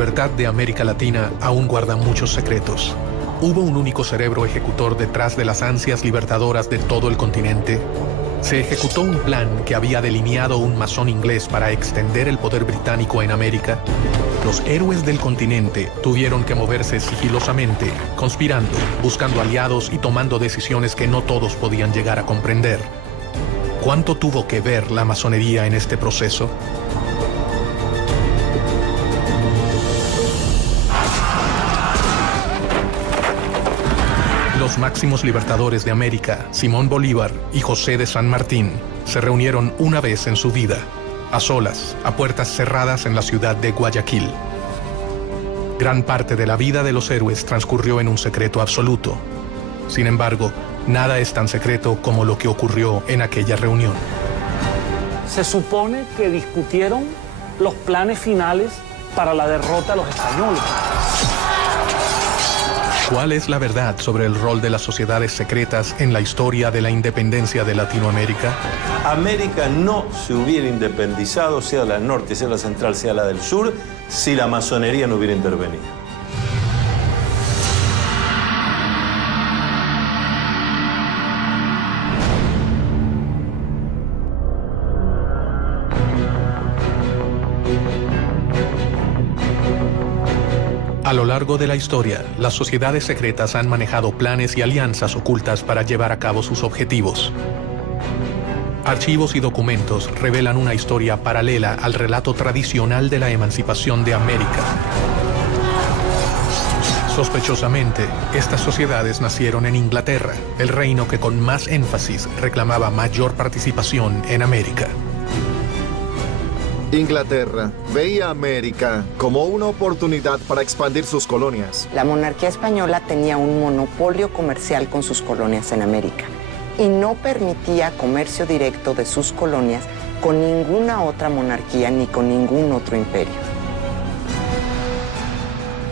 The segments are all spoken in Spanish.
libertad de América Latina aún guarda muchos secretos. ¿Hubo un único cerebro ejecutor detrás de las ansias libertadoras de todo el continente? ¿Se ejecutó un plan que había delineado un masón inglés para extender el poder británico en América? Los héroes del continente tuvieron que moverse sigilosamente, conspirando, buscando aliados y tomando decisiones que no todos podían llegar a comprender. ¿Cuánto tuvo que ver la masonería en este proceso? Los máximos libertadores de América, Simón Bolívar y José de San Martín, se reunieron una vez en su vida, a solas, a puertas cerradas en la ciudad de Guayaquil. Gran parte de la vida de los héroes transcurrió en un secreto absoluto. Sin embargo, nada es tan secreto como lo que ocurrió en aquella reunión. Se supone que discutieron los planes finales para la derrota de los españoles. ¿Cuál es la verdad sobre el rol de las sociedades secretas en la historia de la independencia de Latinoamérica? América no se hubiera independizado, sea la del norte, sea la central, sea la del sur, si la masonería no hubiera intervenido. A lo largo de la historia, las sociedades secretas han manejado planes y alianzas ocultas para llevar a cabo sus objetivos. Archivos y documentos revelan una historia paralela al relato tradicional de la emancipación de América. Sospechosamente, estas sociedades nacieron en Inglaterra, el reino que con más énfasis reclamaba mayor participación en América. Inglaterra veía a América como una oportunidad para expandir sus colonias. La monarquía española tenía un monopolio comercial con sus colonias en América y no permitía comercio directo de sus colonias con ninguna otra monarquía ni con ningún otro imperio.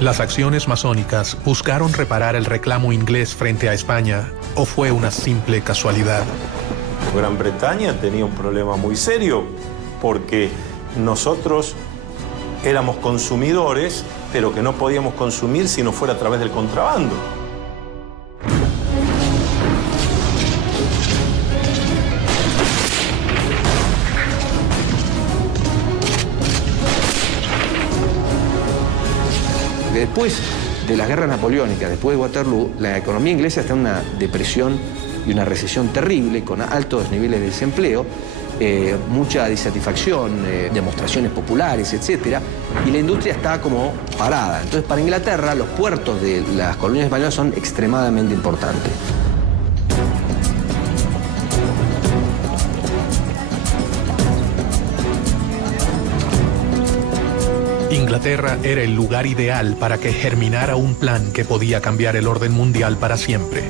¿Las acciones masónicas buscaron reparar el reclamo inglés frente a España o fue una simple casualidad? Gran Bretaña tenía un problema muy serio porque nosotros éramos consumidores, pero que no podíamos consumir si no fuera a través del contrabando. Después de las guerras napoleónicas, después de Waterloo, la economía inglesa está en una depresión y una recesión terrible, con altos niveles de desempleo, mucha disatisfacción, demostraciones populares, etc. Y la industria está como parada. Entonces, para Inglaterra, los puertos de las colonias españolas son extremadamente importantes. Inglaterra era el lugar ideal para que germinara un plan que podía cambiar el orden mundial para siempre.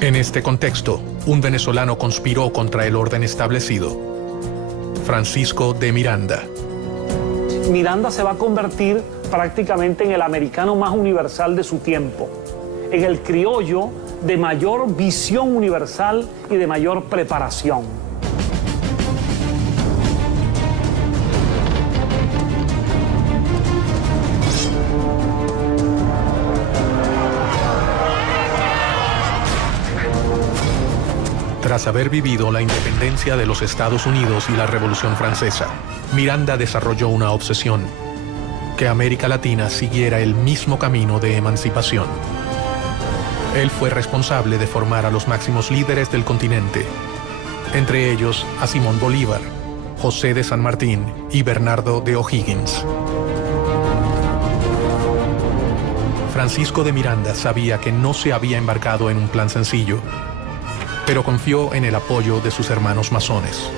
En este contexto, un venezolano conspiró contra el orden establecido. Francisco de Miranda. Miranda se va a convertir prácticamente en el americano más universal de su tiempo, en el criollo de mayor visión universal y de mayor preparación. Tras haber vivido la independencia de los Estados Unidos y la Revolución Francesa, Miranda desarrolló una obsesión: que América Latina siguiera el mismo camino de emancipación. Él fue responsable de formar a los máximos líderes del continente, entre ellos a Simón Bolívar, José de San Martín y Bernardo de O'Higgins. Francisco de Miranda sabía que no se había embarcado en un plan sencillo, pero confió en el apoyo de sus hermanos masones.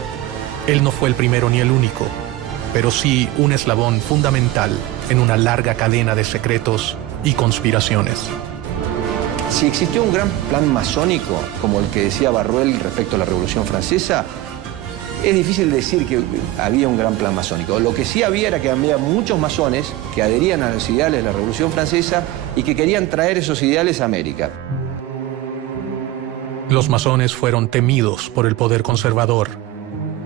Él no fue el primero ni el único, pero sí un eslabón fundamental en una larga cadena de secretos y conspiraciones. Si existió un gran plan masónico, como el que decía Barruel respecto a la Revolución Francesa, es difícil decir que había un gran plan masónico. Lo que sí había era que había muchos masones que adherían a los ideales de la Revolución Francesa y que querían traer esos ideales a América. Los masones fueron temidos por el poder conservador,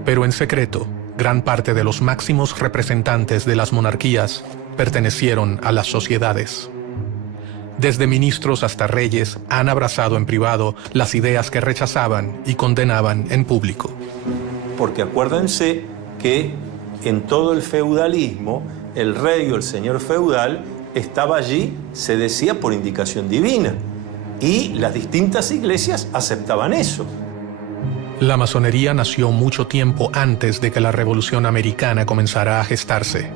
pero en secreto, gran parte de los máximos representantes de las monarquías pertenecieron a las sociedades. Desde ministros hasta reyes han abrazado en privado las ideas que rechazaban y condenaban en público. Porque acuérdense que en todo el feudalismo, el rey o el señor feudal estaba allí, se decía, por indicación divina. Y las distintas iglesias aceptaban eso. La masonería nació mucho tiempo antes de que la Revolución Americana comenzara a gestarse.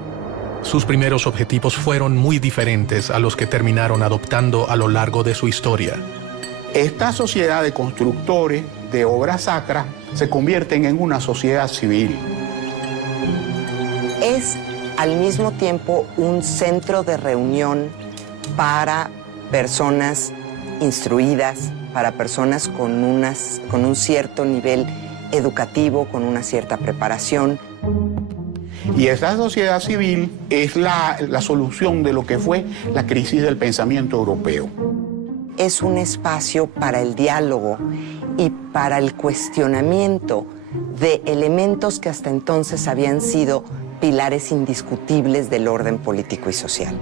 Sus primeros objetivos fueron muy diferentes a los que terminaron adoptando a lo largo de su historia. Esta sociedad de constructores de obras sacras se convierten en una sociedad civil. Es al mismo tiempo un centro de reunión para personas instruidas, para personas con un cierto nivel educativo, con una cierta preparación. Y esa sociedad civil es la solución de lo que fue la crisis del pensamiento europeo. Es un espacio para el diálogo y para el cuestionamiento de elementos que hasta entonces habían sido pilares indiscutibles del orden político y social.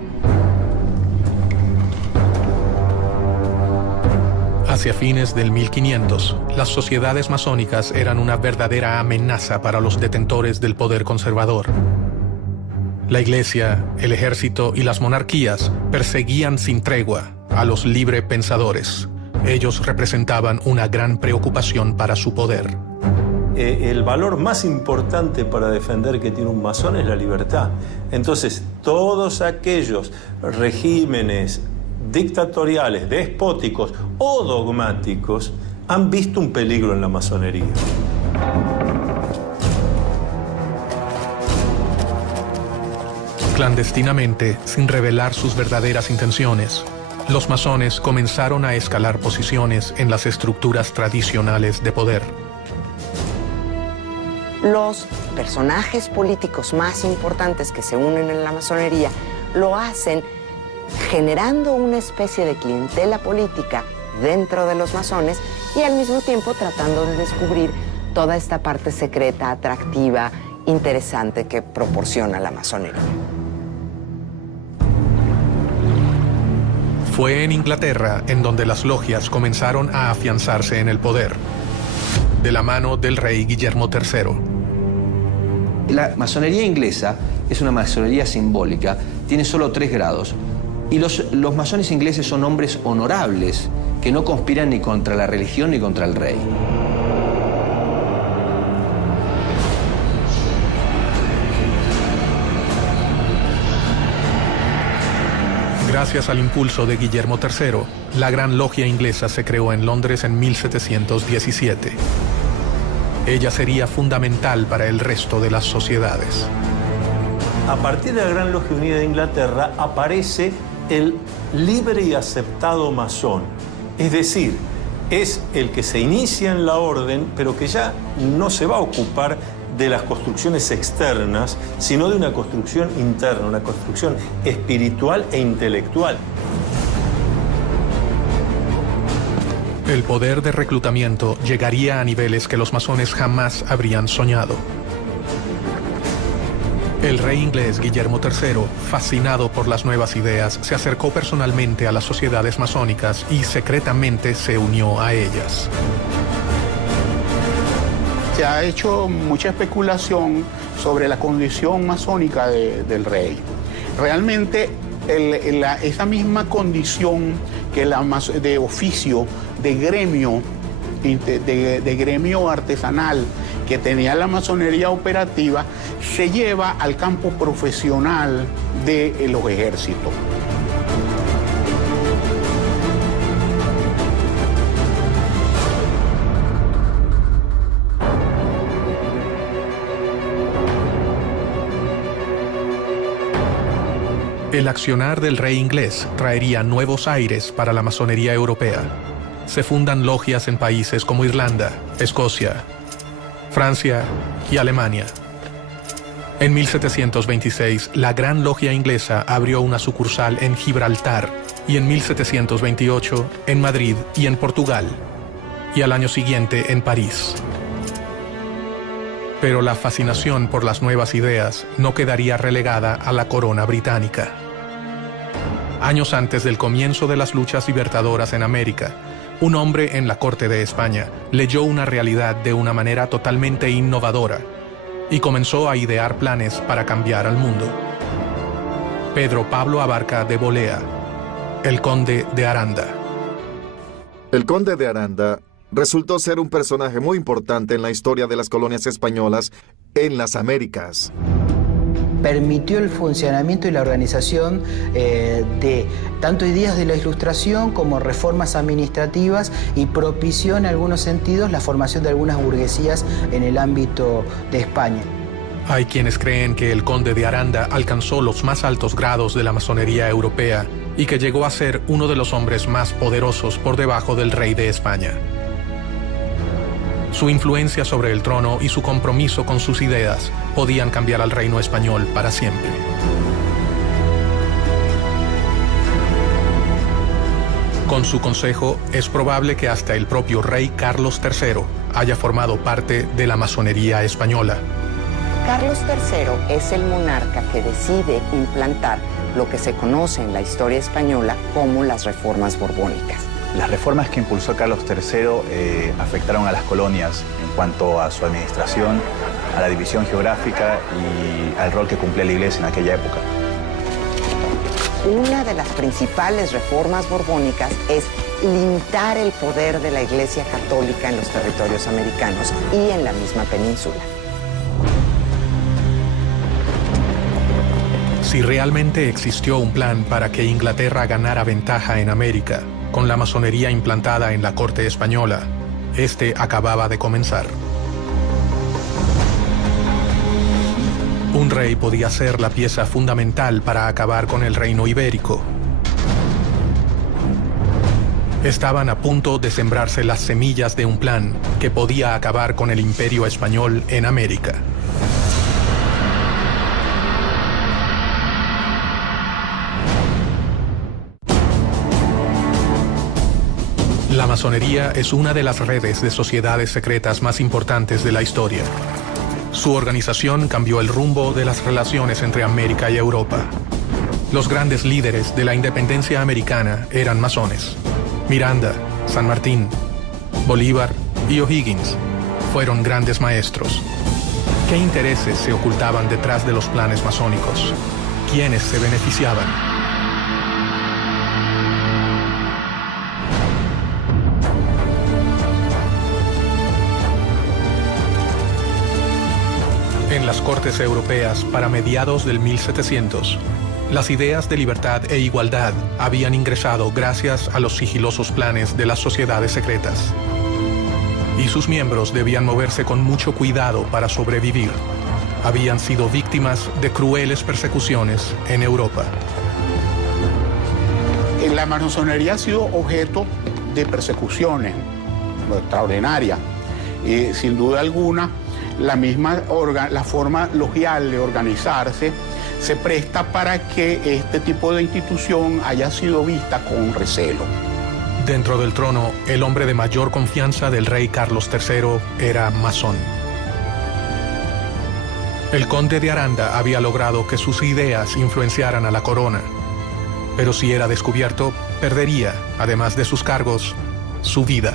Hacia fines del 1500, las sociedades masónicas eran una verdadera amenaza para los detentores del poder conservador. La iglesia, el ejército y las monarquías perseguían sin tregua a los librepensadores. Ellos representaban una gran preocupación para su poder. El valor más importante para defender que tiene un masón es la libertad. Entonces, todos aquellos regímenes dictatoriales, despóticos o dogmáticos han visto un peligro en la masonería. Clandestinamente, sin revelar sus verdaderas intenciones, los masones comenzaron a escalar posiciones en las estructuras tradicionales de poder. Los personajes políticos más importantes que se unen en la masonería lo hacen generando una especie de clientela política dentro de los masones y al mismo tiempo tratando de descubrir toda esta parte secreta, atractiva, interesante que proporciona la masonería. Fue en Inglaterra en donde las logias comenzaron a afianzarse en el poder, de la mano del rey Guillermo III. La masonería inglesa es una masonería simbólica, tiene solo 3 grados. Y los masones ingleses son hombres honorables, que no conspiran ni contra la religión ni contra el rey. Gracias al impulso de Guillermo III, la Gran Logia Inglesa se creó en Londres en 1717. Ella sería fundamental para el resto de las sociedades. A partir de la Gran Logia Unida de Inglaterra aparece el libre y aceptado masón. Es decir, es el que se inicia en la orden, pero que ya no se va a ocupar de las construcciones externas, sino de una construcción interna, una construcción espiritual e intelectual. El poder de reclutamiento llegaría a niveles que los masones jamás habrían soñado. El rey inglés Guillermo III, fascinado por las nuevas ideas, se acercó personalmente a las sociedades masónicas y secretamente se unió a ellas. Se ha hecho mucha especulación sobre la condición masónica del rey. Realmente esa misma condición que de oficio, de gremio artesanal que tenía la masonería operativa, se lleva al campo profesional de los ejércitos. El accionar del rey inglés traería nuevos aires para la masonería europea. Se fundan logias en países como Irlanda, Escocia, Francia y Alemania. En 1726, la Gran Logia Inglesa abrió una sucursal en Gibraltar y en 1728 en Madrid y en Portugal. y al año siguiente en París. Pero la fascinación por las nuevas ideas no quedaría relegada a la corona británica. Años antes del comienzo de las luchas libertadoras en América, un hombre en la corte de España leyó una realidad de una manera totalmente innovadora y comenzó a idear planes para cambiar al mundo. Pedro Pablo Abarca de Bolea, el conde de Aranda. El conde de Aranda resultó ser un personaje muy importante en la historia de las colonias españolas en las Américas. Permitió el funcionamiento y la organización de tanto ideas de la Ilustración como reformas administrativas y propició en algunos sentidos la formación de algunas burguesías en el ámbito de España. Hay quienes creen que el conde de Aranda alcanzó los más altos grados de la masonería europea y que llegó a ser uno de los hombres más poderosos por debajo del rey de España. Su influencia sobre el trono y su compromiso con sus ideas podían cambiar al reino español para siempre. Con su consejo, es probable que hasta el propio rey Carlos III haya formado parte de la masonería española. Carlos III es el monarca que decide implantar lo que se conoce en la historia española como las reformas borbónicas. Las reformas que impulsó Carlos III afectaron a las colonias en cuanto a su administración, a la división geográfica y al rol que cumplía la Iglesia en aquella época. Una de las principales reformas borbónicas es limitar el poder de la Iglesia Católica en los territorios americanos y en la misma península. Si realmente existió un plan para que Inglaterra ganara ventaja en América, con la masonería implantada en la corte española, este acababa de comenzar. Un rey podía ser la pieza fundamental para acabar con el reino ibérico. Estaban a punto de sembrarse las semillas de un plan que podía acabar con el imperio español en América. La masonería es una de las redes de sociedades secretas más importantes de la historia. Su organización cambió el rumbo de las relaciones entre América y Europa. Los grandes líderes de la independencia americana eran masones. Miranda, San Martín, Bolívar y O'Higgins fueron grandes maestros. ¿Qué intereses se ocultaban detrás de los planes masónicos? ¿Quiénes se beneficiaban? En las cortes europeas, para mediados del 1700, las ideas de libertad e igualdad habían ingresado gracias a los sigilosos planes de las sociedades secretas. Y sus miembros debían moverse con mucho cuidado para sobrevivir. Habían sido víctimas de crueles persecuciones en Europa. La masonería ha sido objeto de persecuciones extraordinarias. Y sin duda alguna, la forma logial de organizarse se presta para que este tipo de institución haya sido vista con recelo. Dentro del trono, el hombre de mayor confianza del rey Carlos III era masón. El conde de Aranda había logrado que sus ideas influenciaran a la corona, pero si era descubierto, perdería, además de sus cargos, su vida.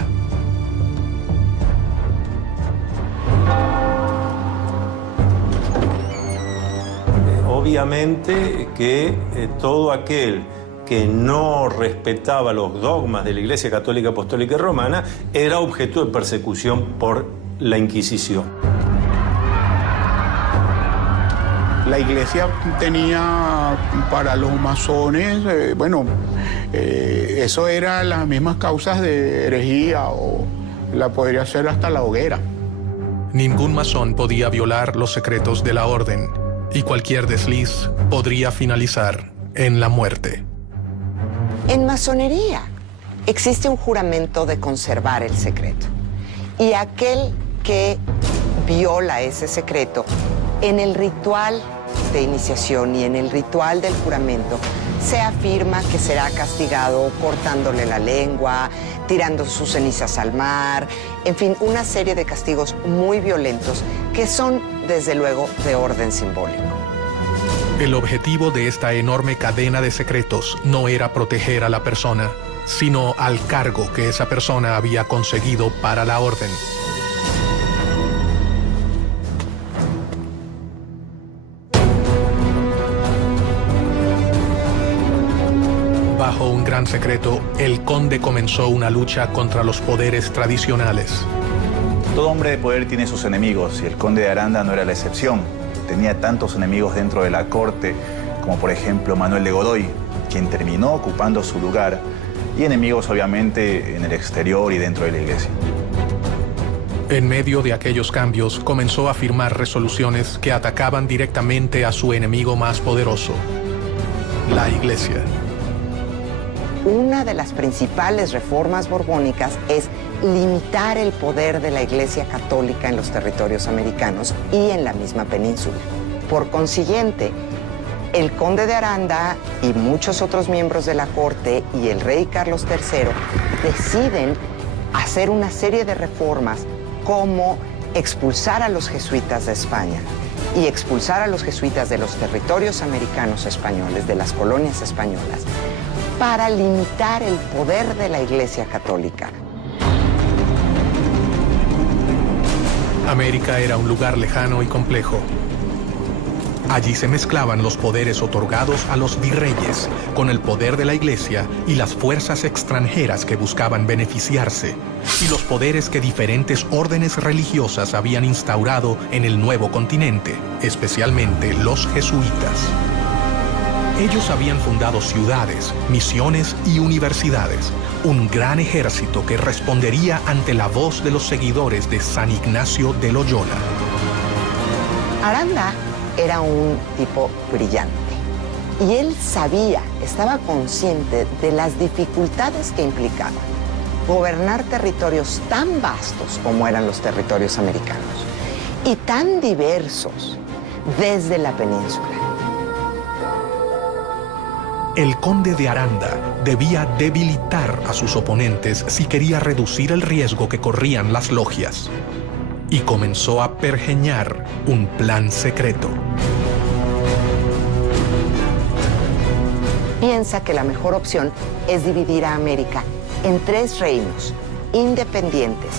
Obviamente que todo aquel que no respetaba los dogmas de la Iglesia Católica Apostólica y Romana era objeto de persecución por la Inquisición. La Iglesia tenía para los masones, eso era las mismas causas de herejía o la podría ser hasta la hoguera. Ningún masón podía violar los secretos de la orden, y cualquier desliz podría finalizar en la muerte. En masonería existe un juramento de conservar el secreto. Y aquel que viola ese secreto, en el ritual de iniciación y en el ritual del juramento, se afirma que será castigado cortándole la lengua, tirando sus cenizas al mar, en fin, una serie de castigos muy violentos que son, desde luego, de orden simbólico. El objetivo de esta enorme cadena de secretos no era proteger a la persona, sino al cargo que esa persona había conseguido para la orden. Bajo un gran secreto, el conde comenzó una lucha contra los poderes tradicionales. Todo hombre de poder tiene sus enemigos y el conde de Aranda no era la excepción. Tenía tantos enemigos dentro de la corte como por ejemplo Manuel de Godoy, quien terminó ocupando su lugar, y enemigos obviamente en el exterior y dentro de la iglesia. En medio de aquellos cambios, comenzó a firmar resoluciones que atacaban directamente a su enemigo más poderoso, la iglesia. Una de las principales reformas borbónicas es limitar el poder de la Iglesia Católica en los territorios americanos y en la misma península. Por consiguiente, el conde de Aranda y muchos otros miembros de la corte y el rey Carlos III deciden hacer una serie de reformas como expulsar a los jesuitas de España y expulsar a los jesuitas de los territorios americanos españoles, de las colonias españolas, para limitar el poder de la Iglesia Católica. América era un lugar lejano y complejo. Allí se mezclaban los poderes otorgados a los virreyes con el poder de la Iglesia y las fuerzas extranjeras que buscaban beneficiarse, y los poderes que diferentes órdenes religiosas habían instaurado en el nuevo continente, especialmente los jesuitas. Ellos habían fundado ciudades, misiones y universidades, un gran ejército que respondería ante la voz de los seguidores de San Ignacio de Loyola. Aranda era un tipo brillante y él sabía, estaba consciente de las dificultades que implicaba gobernar territorios tan vastos como eran los territorios americanos y tan diversos desde la península. El conde de Aranda debía debilitar a sus oponentes si quería reducir el riesgo que corrían las logias. Y comenzó a pergeñar un plan secreto. Piensa que la mejor opción es dividir a América en 3 reinos independientes,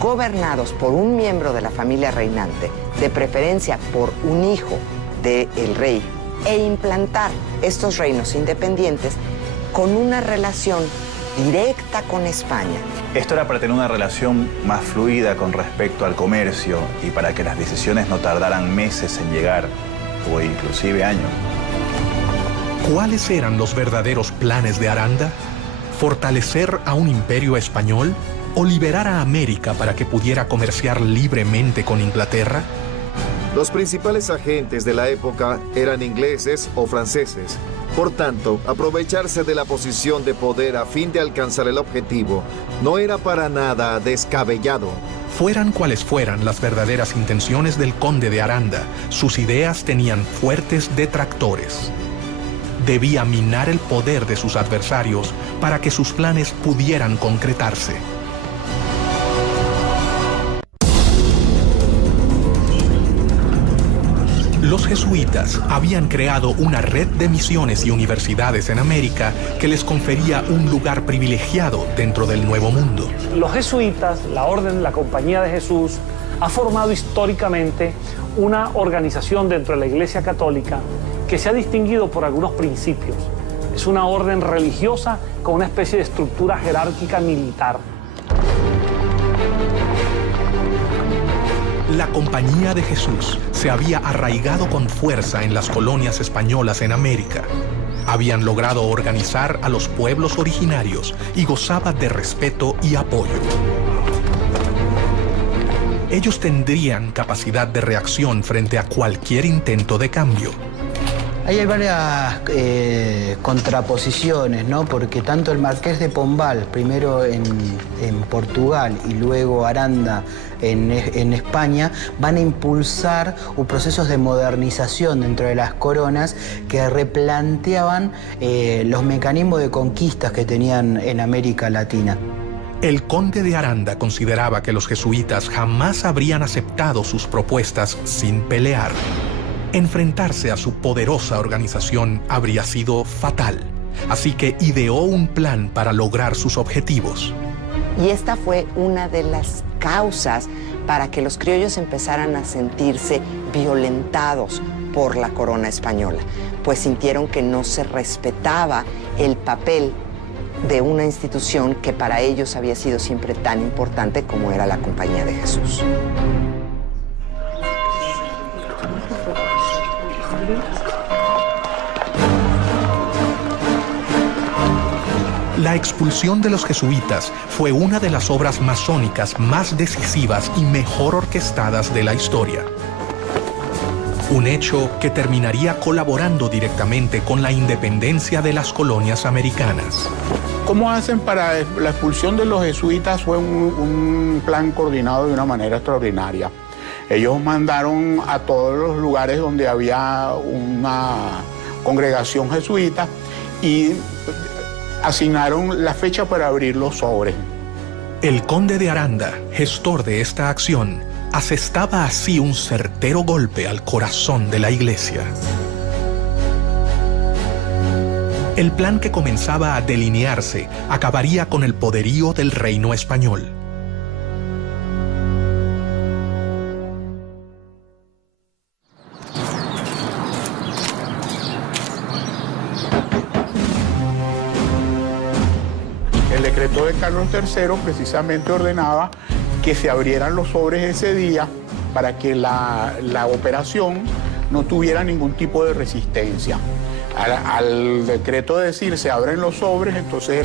gobernados por un miembro de la familia reinante, de preferencia por un hijo del rey, e implantar estos reinos independientes con una relación directa con España. Esto era para tener una relación más fluida con respecto al comercio y para que las decisiones no tardaran meses en llegar, o inclusive años. ¿Cuáles eran los verdaderos planes de Aranda? ¿Fortalecer a un imperio español o liberar a América para que pudiera comerciar libremente con Inglaterra? Los principales agentes de la época eran ingleses o franceses. Por tanto, aprovecharse de la posición de poder a fin de alcanzar el objetivo no era para nada descabellado. Fueran cuales fueran las verdaderas intenciones del conde de Aranda, sus ideas tenían fuertes detractores. Debía minar el poder de sus adversarios para que sus planes pudieran concretarse. Los jesuitas habían creado una red de misiones y universidades en América que les confería un lugar privilegiado dentro del Nuevo Mundo. Los jesuitas, la Orden, la Compañía de Jesús, ha formado históricamente una organización dentro de la Iglesia Católica que se ha distinguido por algunos principios. Es una orden religiosa con una especie de estructura jerárquica militar. La Compañía de Jesús se había arraigado con fuerza en las colonias españolas en América. Habían logrado organizar a los pueblos originarios y gozaba de respeto y apoyo. Ellos tendrían capacidad de reacción frente a cualquier intento de cambio. Ahí hay varias contraposiciones, ¿no? Porque tanto el Marqués de Pombal, primero en Portugal y luego Aranda en España, van a impulsar procesos de modernización dentro de las coronas que replanteaban los mecanismos de conquistas que tenían en América Latina. El conde de Aranda consideraba que los jesuitas jamás habrían aceptado sus propuestas sin pelear. Enfrentarse a su poderosa organización habría sido fatal, así que ideó un plan para lograr sus objetivos. Y esta fue una de las causas para que los criollos empezaran a sentirse violentados por la corona española, pues sintieron que no se respetaba el papel de una institución que para ellos había sido siempre tan importante como era la Compañía de Jesús. La expulsión de los jesuitas fue una de las obras masónicas más decisivas y mejor orquestadas de la historia. Un hecho que terminaría colaborando directamente con la independencia de las colonias americanas. ¿Cómo hacen para la expulsión de los jesuitas? Fue un plan coordinado de una manera extraordinaria. Ellos mandaron a todos los lugares donde había una congregación jesuita y asignaron la fecha para abrir los sobres. El conde de Aranda, gestor de esta acción, asestaba así un certero golpe al corazón de la iglesia. El plan que comenzaba a delinearse acabaría con el poderío del reino español. El decreto de Carlos III precisamente ordenaba que se abrieran los sobres ese día para que la operación no tuviera ningún tipo de resistencia. Al decreto de decir se abren los sobres, entonces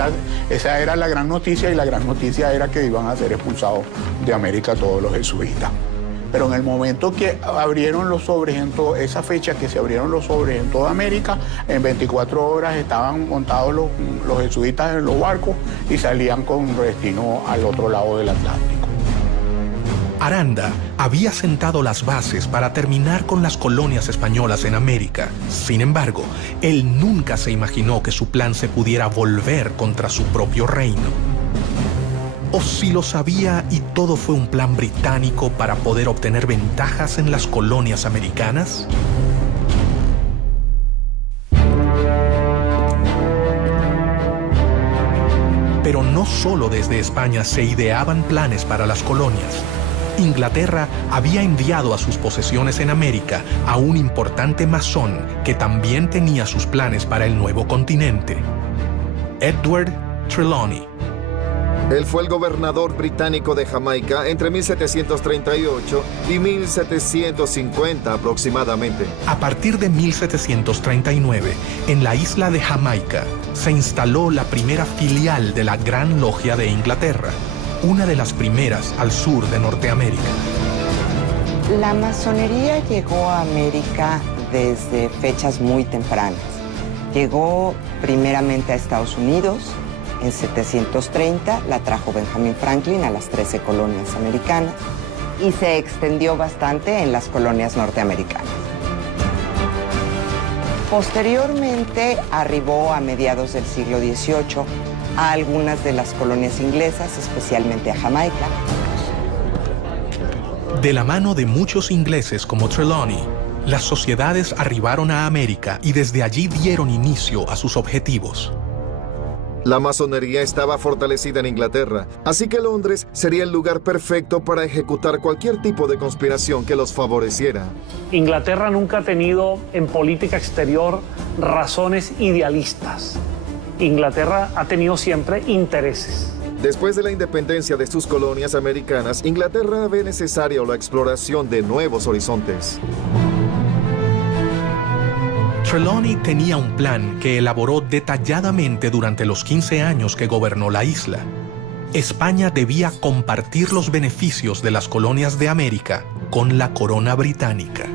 esa era la gran noticia, y la gran noticia era que iban a ser expulsados de América todos los jesuitas. Pero en el momento que abrieron los sobres, esa fecha que se abrieron los sobres en toda América, en 24 horas estaban montados los jesuitas en los barcos y salían con destino al otro lado del Atlántico. Aranda había sentado las bases para terminar con las colonias españolas en América. Sin embargo, él nunca se imaginó que su plan se pudiera volver contra su propio reino. O si lo sabía y todo fue un plan británico para poder obtener ventajas en las colonias americanas. Pero no solo desde España se ideaban planes para las colonias. Inglaterra había enviado a sus posesiones en América a un importante masón que también tenía sus planes para el nuevo continente: Edward Trelawney. Él fue el gobernador británico de Jamaica entre 1738 y 1750 aproximadamente. A partir de 1739, en la isla de Jamaica, se instaló la primera filial de la Gran Logia de Inglaterra, una de las primeras al sur de Norteamérica. La masonería llegó a América desde fechas muy tempranas. Llegó primeramente a Estados Unidos. En 730 la trajo Benjamin Franklin a las 13 colonias americanas y se extendió bastante en las colonias norteamericanas. Posteriormente arribó a mediados del siglo XVIII a algunas de las colonias inglesas, especialmente a Jamaica. De la mano de muchos ingleses como Trelawney, las sociedades arribaron a América y desde allí dieron inicio a sus objetivos. La masonería estaba fortalecida en Inglaterra, así que Londres sería el lugar perfecto para ejecutar cualquier tipo de conspiración que los favoreciera. Inglaterra nunca ha tenido en política exterior razones idealistas. Inglaterra ha tenido siempre intereses. Después de la independencia de sus colonias americanas, Inglaterra ve necesaria la exploración de nuevos horizontes. Trelawney tenía un plan que elaboró detalladamente durante los 15 años que gobernó la isla. España debía compartir los beneficios de las colonias de América con la corona británica.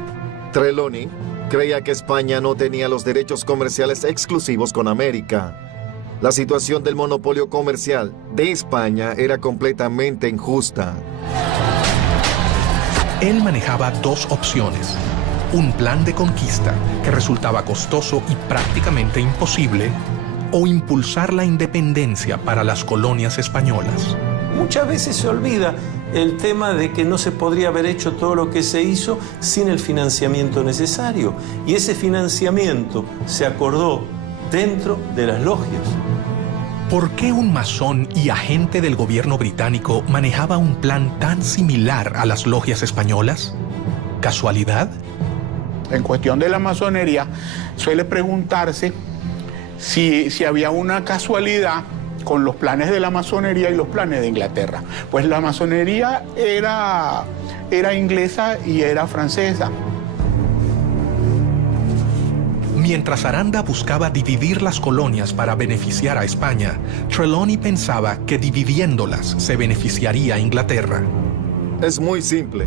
Trelawney Creía que España no tenía los derechos comerciales exclusivos con América. La situación del monopolio comercial de España era completamente injusta. Él manejaba dos opciones: un plan de conquista que resultaba costoso y prácticamente imposible, o impulsar la independencia para las colonias españolas. Muchas veces se olvida el tema de que no se podría haber hecho todo lo que se hizo sin el financiamiento necesario. Y ese financiamiento se acordó dentro de las logias. ¿Por qué un masón y agente del gobierno británico manejaba un plan tan similar a las logias españolas? ¿Casualidad? En cuestión de la masonería, suele preguntarse si había una casualidad con los planes de la masonería y los planes de Inglaterra. Pues la masonería era inglesa y era francesa. Mientras Aranda buscaba dividir las colonias para beneficiar a España, Trelawney pensaba que dividiéndolas se beneficiaría a Inglaterra. Es muy simple.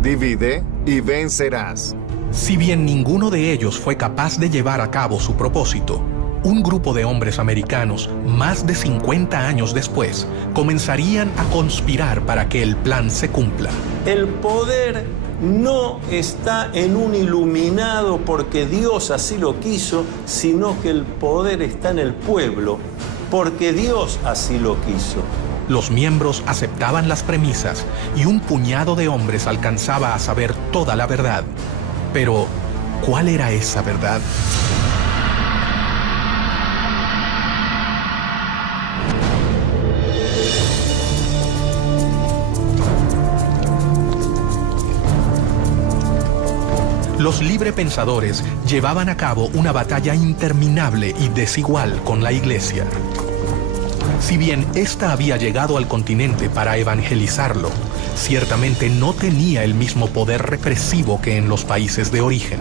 Divide y vencerás. Si bien ninguno de ellos fue capaz de llevar a cabo su propósito, un grupo de hombres americanos, más de 50 años después, comenzarían a conspirar para que el plan se cumpla. El poder no está en un iluminado porque Dios así lo quiso, sino que el poder está en el pueblo porque Dios así lo quiso. Los miembros aceptaban las premisas y un puñado de hombres alcanzaba a saber toda la verdad. Pero, ¿cuál era esa verdad? Los librepensadores llevaban a cabo una batalla interminable y desigual con la Iglesia. Si bien ésta había llegado al continente para evangelizarlo, ciertamente no tenía el mismo poder represivo que en los países de origen.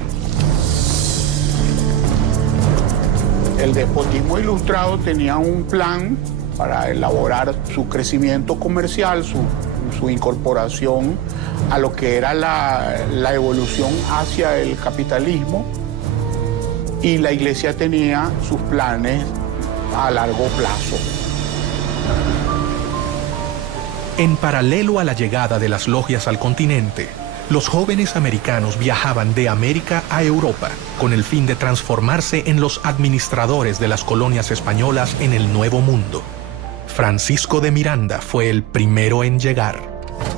El despotismo ilustrado tenía un plan para elaborar su crecimiento comercial, su incorporación a lo que era la evolución hacia el capitalismo, y la Iglesia tenía sus planes a largo plazo. En paralelo a la llegada de las logias al continente, los jóvenes americanos viajaban de América a Europa con el fin de transformarse en los administradores de las colonias españolas en el Nuevo Mundo. Francisco de Miranda fue el primero en llegar.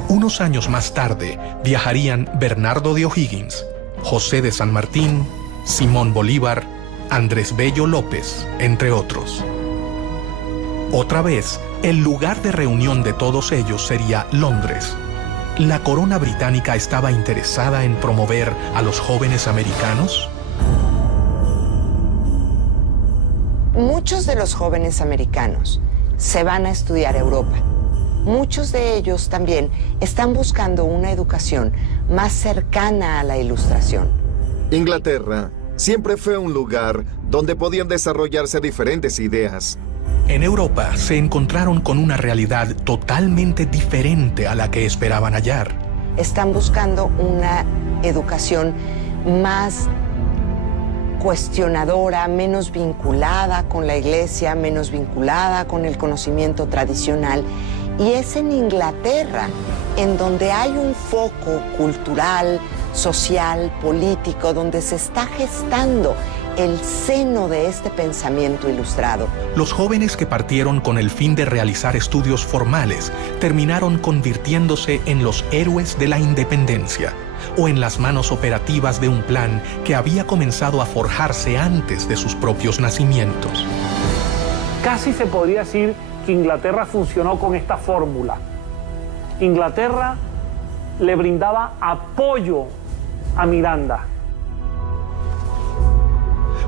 Unos años más tarde viajarían Bernardo de O'Higgins, José de San Martín, Simón Bolívar, Andrés Bello López, entre otros. Otra vez, el lugar de reunión de todos ellos sería Londres. ¿La corona británica estaba interesada en promover a los jóvenes americanos? Muchos de los jóvenes americanos se van a estudiar a Europa. Muchos de ellos también están buscando una educación más cercana a la Ilustración. Inglaterra siempre fue un lugar donde podían desarrollarse diferentes ideas. En Europa se encontraron con una realidad totalmente diferente a la que esperaban hallar. Están buscando una educación más cuestionadora, menos vinculada con la Iglesia, menos vinculada con el conocimiento tradicional. Y es en Inglaterra en donde hay un foco cultural, social, político, donde se está gestando el seno de este pensamiento ilustrado. Los jóvenes que partieron con el fin de realizar estudios formales terminaron convirtiéndose en los héroes de la independencia o en las manos operativas de un plan que había comenzado a forjarse antes de sus propios nacimientos. Casi se podría decir que Inglaterra funcionó con esta fórmula. Inglaterra le brindaba apoyo a Miranda.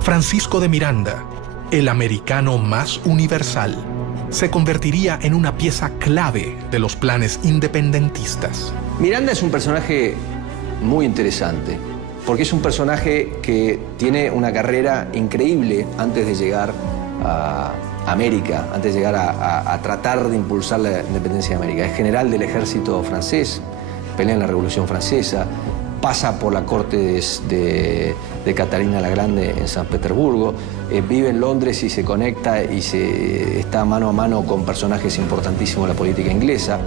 Francisco de Miranda, el americano más universal, se convertiría en una pieza clave de los planes independentistas. Miranda es un personaje muy interesante, porque es un personaje que tiene una carrera increíble antes de llegar a América, antes de llegar a tratar de impulsar la independencia de América. Es general del ejército francés, pelea en la Revolución Francesa, pasa por la corte de Catarina la Grande en San Petersburgo, vive en Londres y se conecta y está mano a mano con personajes importantísimos de la política inglesa.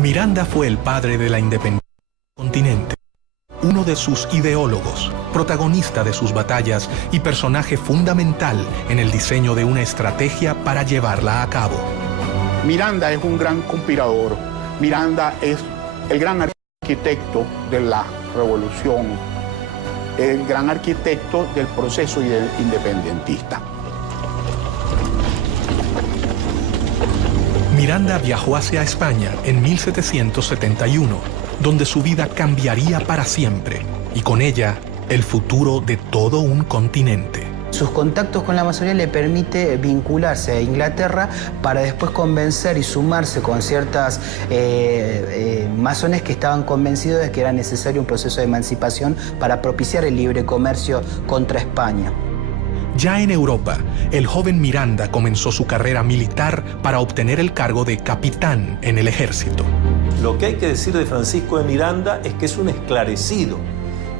Miranda fue el padre de la independencia del continente, uno de sus ideólogos, protagonista de sus batallas y personaje fundamental en el diseño de una estrategia para llevarla a cabo. Miranda es un gran conspirador. Miranda es el gran arquitecto de la revolución, el gran arquitecto del proceso independentista. Miranda viajó hacia España en 1771, donde su vida cambiaría para siempre, y con ella el futuro de todo un continente. Sus contactos con la masonería le permite vincularse a Inglaterra para después convencer y sumarse con ciertas masones que estaban convencidos de que era necesario un proceso de emancipación para propiciar el libre comercio contra España. Ya en Europa, el joven Miranda comenzó su carrera militar para obtener el cargo de capitán en el ejército. Lo que hay que decir de Francisco de Miranda es que es un esclarecido.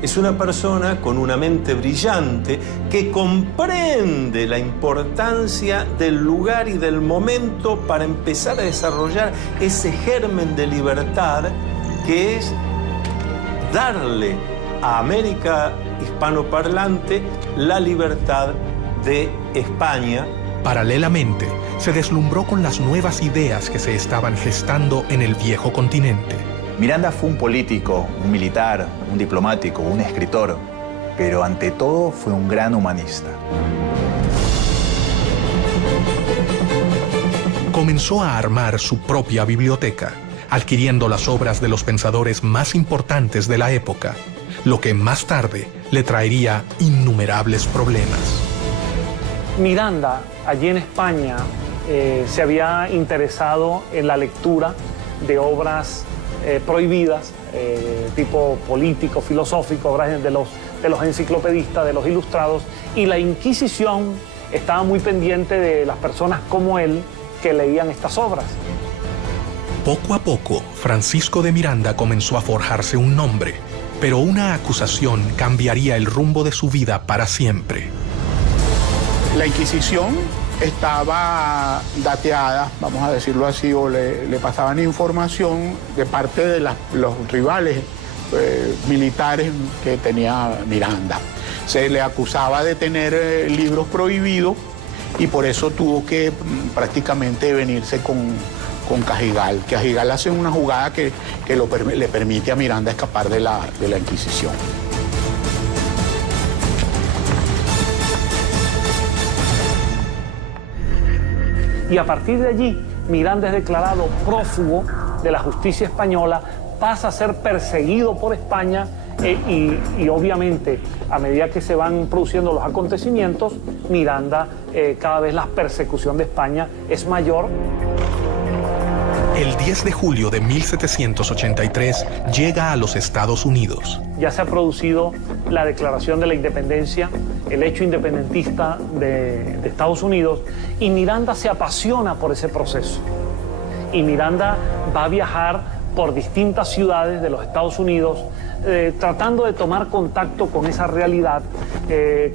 Es una persona con una mente brillante que comprende la importancia del lugar y del momento para empezar a desarrollar ese germen de libertad que es darle a América hispanoparlante la libertad de España. Paralelamente, se deslumbró con las nuevas ideas que se estaban gestando en el viejo continente. Miranda fue un político, un militar, un diplomático, un escritor, pero ante todo fue un gran humanista. Comenzó a armar su propia biblioteca, adquiriendo las obras de los pensadores más importantes de la época, lo que más tarde le traería innumerables problemas. Miranda, allí en España, se había interesado en la lectura de obras prohibidas, tipo político, filosófico, obras de los enciclopedistas, de los ilustrados, y la Inquisición estaba muy pendiente de las personas como él que leían estas obras. Poco a poco, Francisco de Miranda comenzó a forjarse un nombre, pero una acusación cambiaría el rumbo de su vida para siempre. La Inquisición estaba dateada, vamos a decirlo así, o le pasaban información de parte de los rivales militares que tenía Miranda. Se le acusaba de tener libros prohibidos y por eso tuvo que prácticamente venirse con Cajigal. Cajigal hace una jugada que le permite a Miranda escapar de la Inquisición. Y a partir de allí, Miranda es declarado prófugo de la justicia española, pasa a ser perseguido por España y obviamente, a medida que se van produciendo los acontecimientos, Miranda, cada vez la persecución de España es mayor. El 10 de julio de 1783 llega a los Estados Unidos. Ya se ha producido la declaración de la independencia, el hecho independentista de Estados Unidos, y Miranda se apasiona por ese proceso. Y Miranda va a viajar por distintas ciudades de los Estados Unidos, tratando de tomar contacto con esa realidad,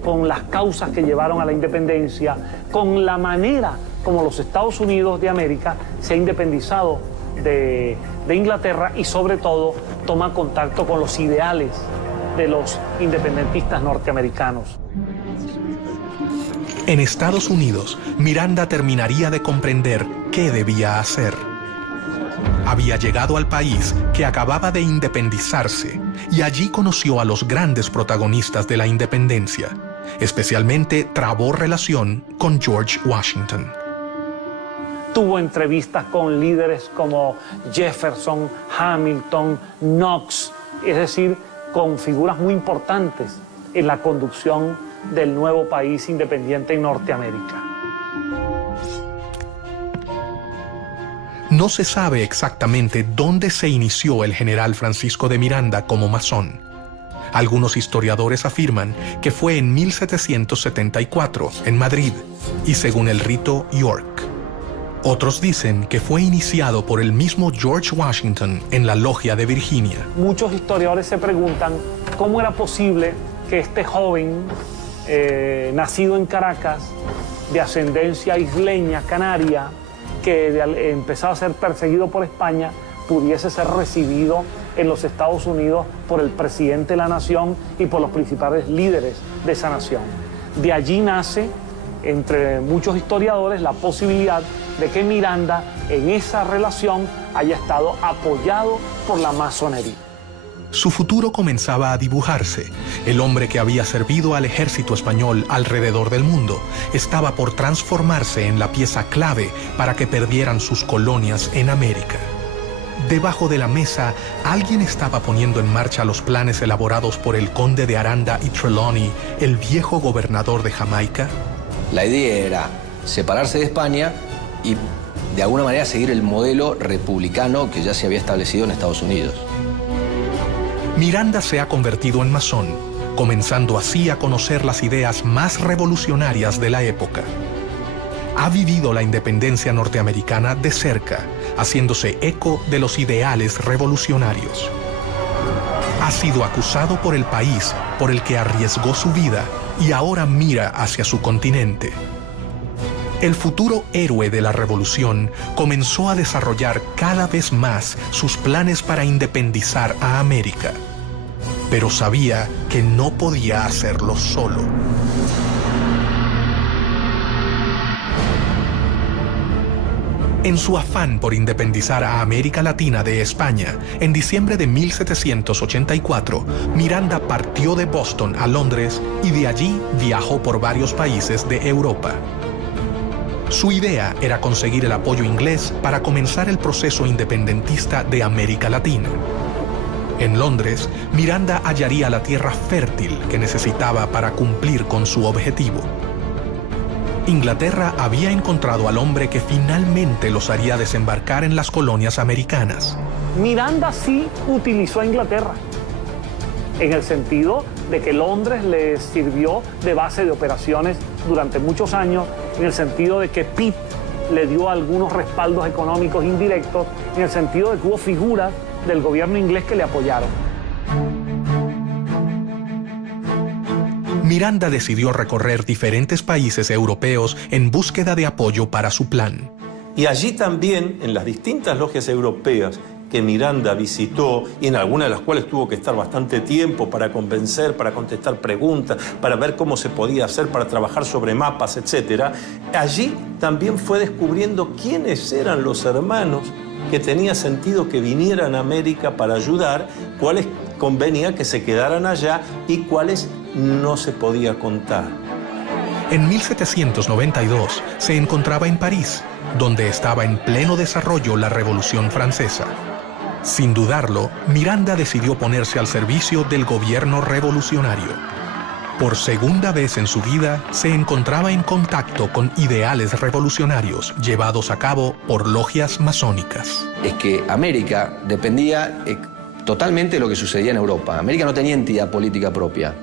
con las causas que llevaron a la independencia, con la manera como los Estados Unidos de América se ha independizado de Inglaterra y sobre todo toma contacto con los ideales de los independentistas norteamericanos. En Estados Unidos, Miranda terminaría de comprender qué debía hacer. Había llegado al país que acababa de independizarse y allí conoció a los grandes protagonistas de la independencia. Especialmente trabó relación con George Washington. Tuvo entrevistas con líderes como Jefferson, Hamilton, Knox, es decir, con figuras muy importantes en la conducción del nuevo país independiente en Norteamérica. No se sabe exactamente dónde se inició el general Francisco de Miranda como masón. Algunos historiadores afirman que fue en 1774, en Madrid, y según el rito, York. Otros dicen que fue iniciado por el mismo George Washington en la Logia de Virginia. Muchos historiadores se preguntan cómo era posible que este joven, nacido en Caracas, de ascendencia isleña, canaria, que empezaba a ser perseguido por España, pudiese ser recibido en los Estados Unidos por el presidente de la nación y por los principales líderes de esa nación. De allí nace, entre muchos historiadores, la posibilidad de que Miranda en esa relación haya estado apoyado por la masonería. Su futuro comenzaba a dibujarse. El hombre que había servido al ejército español alrededor del mundo estaba por transformarse en la pieza clave para que perdieran sus colonias en América. Debajo de la mesa, alguien estaba poniendo en marcha los planes elaborados por el conde de Aranda y Trelawney, el viejo gobernador de Jamaica. La idea era separarse de España y de alguna manera seguir el modelo republicano que ya se había establecido en Estados Unidos. Miranda se ha convertido en masón, comenzando así a conocer las ideas más revolucionarias de la época. Ha vivido la independencia norteamericana de cerca, haciéndose eco de los ideales revolucionarios. Ha sido acusado por el país por el que arriesgó su vida y ahora mira hacia su continente. El futuro héroe de la revolución comenzó a desarrollar cada vez más sus planes para independizar a América, pero sabía que no podía hacerlo solo. En su afán por independizar a América Latina de España, en diciembre de 1784, Miranda partió de Boston a Londres y de allí viajó por varios países de Europa. Su idea era conseguir el apoyo inglés para comenzar el proceso independentista de América Latina. En Londres, Miranda hallaría la tierra fértil que necesitaba para cumplir con su objetivo. Inglaterra había encontrado al hombre que finalmente los haría desembarcar en las colonias americanas. Miranda sí utilizó a Inglaterra, en el sentido de que Londres le sirvió de base de operaciones durante muchos años, en el sentido de que Pitt le dio algunos respaldos económicos indirectos, en el sentido de que hubo figuras del gobierno inglés que le apoyaron. Miranda decidió recorrer diferentes países europeos en búsqueda de apoyo para su plan. Y allí también, en las distintas logias europeas que Miranda visitó y en algunas de las cuales tuvo que estar bastante tiempo para convencer, para contestar preguntas, para ver cómo se podía hacer, para trabajar sobre mapas, etc. Allí también fue descubriendo quiénes eran los hermanos que tenía sentido que vinieran a América para ayudar, cuáles convenía que se quedaran allá y cuáles no se podía contar. En 1792 se encontraba en París, donde estaba en pleno desarrollo la Revolución Francesa. Sin dudarlo, Miranda decidió ponerse al servicio del gobierno revolucionario. Por segunda vez en su vida, se encontraba en contacto con ideales revolucionarios llevados a cabo por logias masónicas. Es que América dependía totalmente de lo que sucedía en Europa. América no tenía entidad política propia.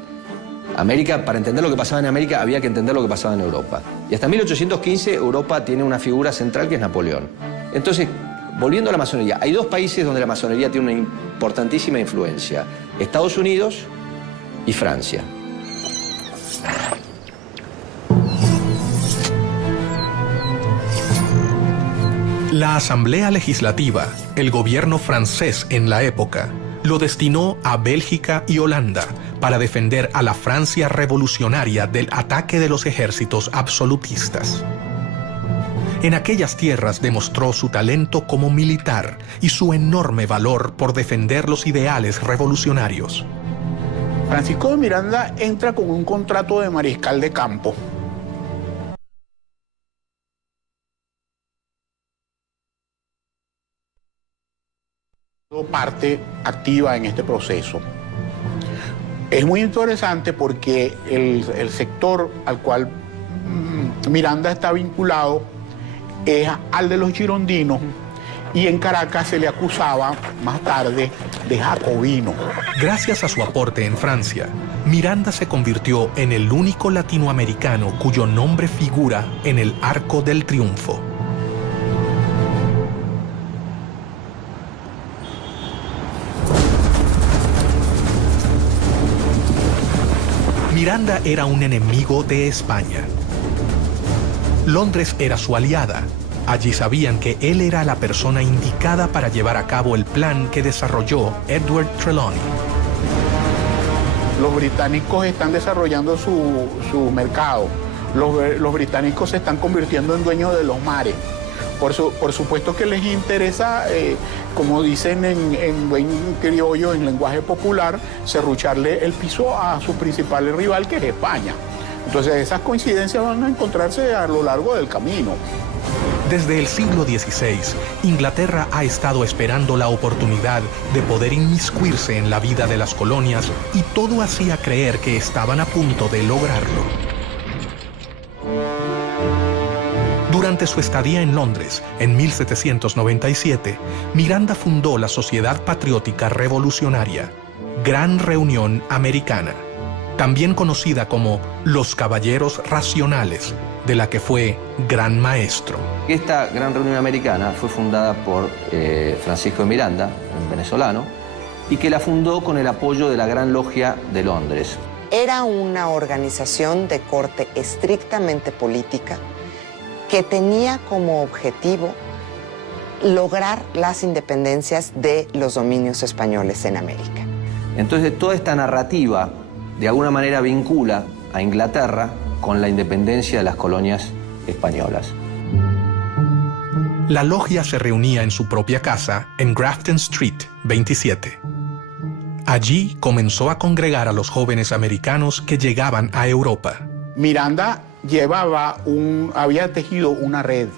América, para entender lo que pasaba en América, había que entender lo que pasaba en Europa. Y hasta 1815, Europa tiene una figura central que es Napoleón. Entonces, volviendo a la masonería, hay dos países donde la masonería tiene una importantísima influencia: Estados Unidos y Francia. La Asamblea Legislativa, el gobierno francés en la época, lo destinó a Bélgica y Holanda para defender a la Francia revolucionaria del ataque de los ejércitos absolutistas. En aquellas tierras demostró su talento como militar y su enorme valor por defender los ideales revolucionarios. Francisco de Miranda entra con un contrato de mariscal de campo. Parte activa en este proceso. Es muy interesante porque el sector al cual Miranda está vinculado es al de los girondinos, y en Caracas se le acusaba más tarde de jacobino. Gracias a su aporte en Francia, Miranda se convirtió en el único latinoamericano cuyo nombre figura en el Arco del Triunfo. Miranda era un enemigo de España. Londres era su aliada. Allí sabían que él era la persona indicada para llevar a cabo el plan que desarrolló Edward Trelawney. Los británicos están desarrollando su mercado. Los británicos se están convirtiendo en dueños de los mares. Por supuesto que les interesa, como dicen en buen criollo, en lenguaje popular, serrucharle el piso a su principal rival, que es España. Entonces esas coincidencias van a encontrarse a lo largo del camino. Desde el siglo XVI, Inglaterra ha estado esperando la oportunidad de poder inmiscuirse en la vida de las colonias y todo hacía creer que estaban a punto de lograrlo. Durante su estadía en Londres, en 1797, Miranda fundó la Sociedad Patriótica Revolucionaria, Gran Reunión Americana, también conocida como los Caballeros Racionales, de la que fue gran maestro. Esta Gran Reunión Americana fue fundada por Francisco de Miranda, un venezolano, y que la fundó con el apoyo de la Gran Logia de Londres. Era una organización de corte estrictamente política que tenía como objetivo lograr las independencias de los dominios españoles en América. Entonces, toda esta narrativa de alguna manera vincula a Inglaterra con la independencia de las colonias españolas. La logia se reunía en su propia casa en Grafton Street 27. Allí comenzó a congregar a los jóvenes americanos que llegaban a Europa. Miranda había tejido una red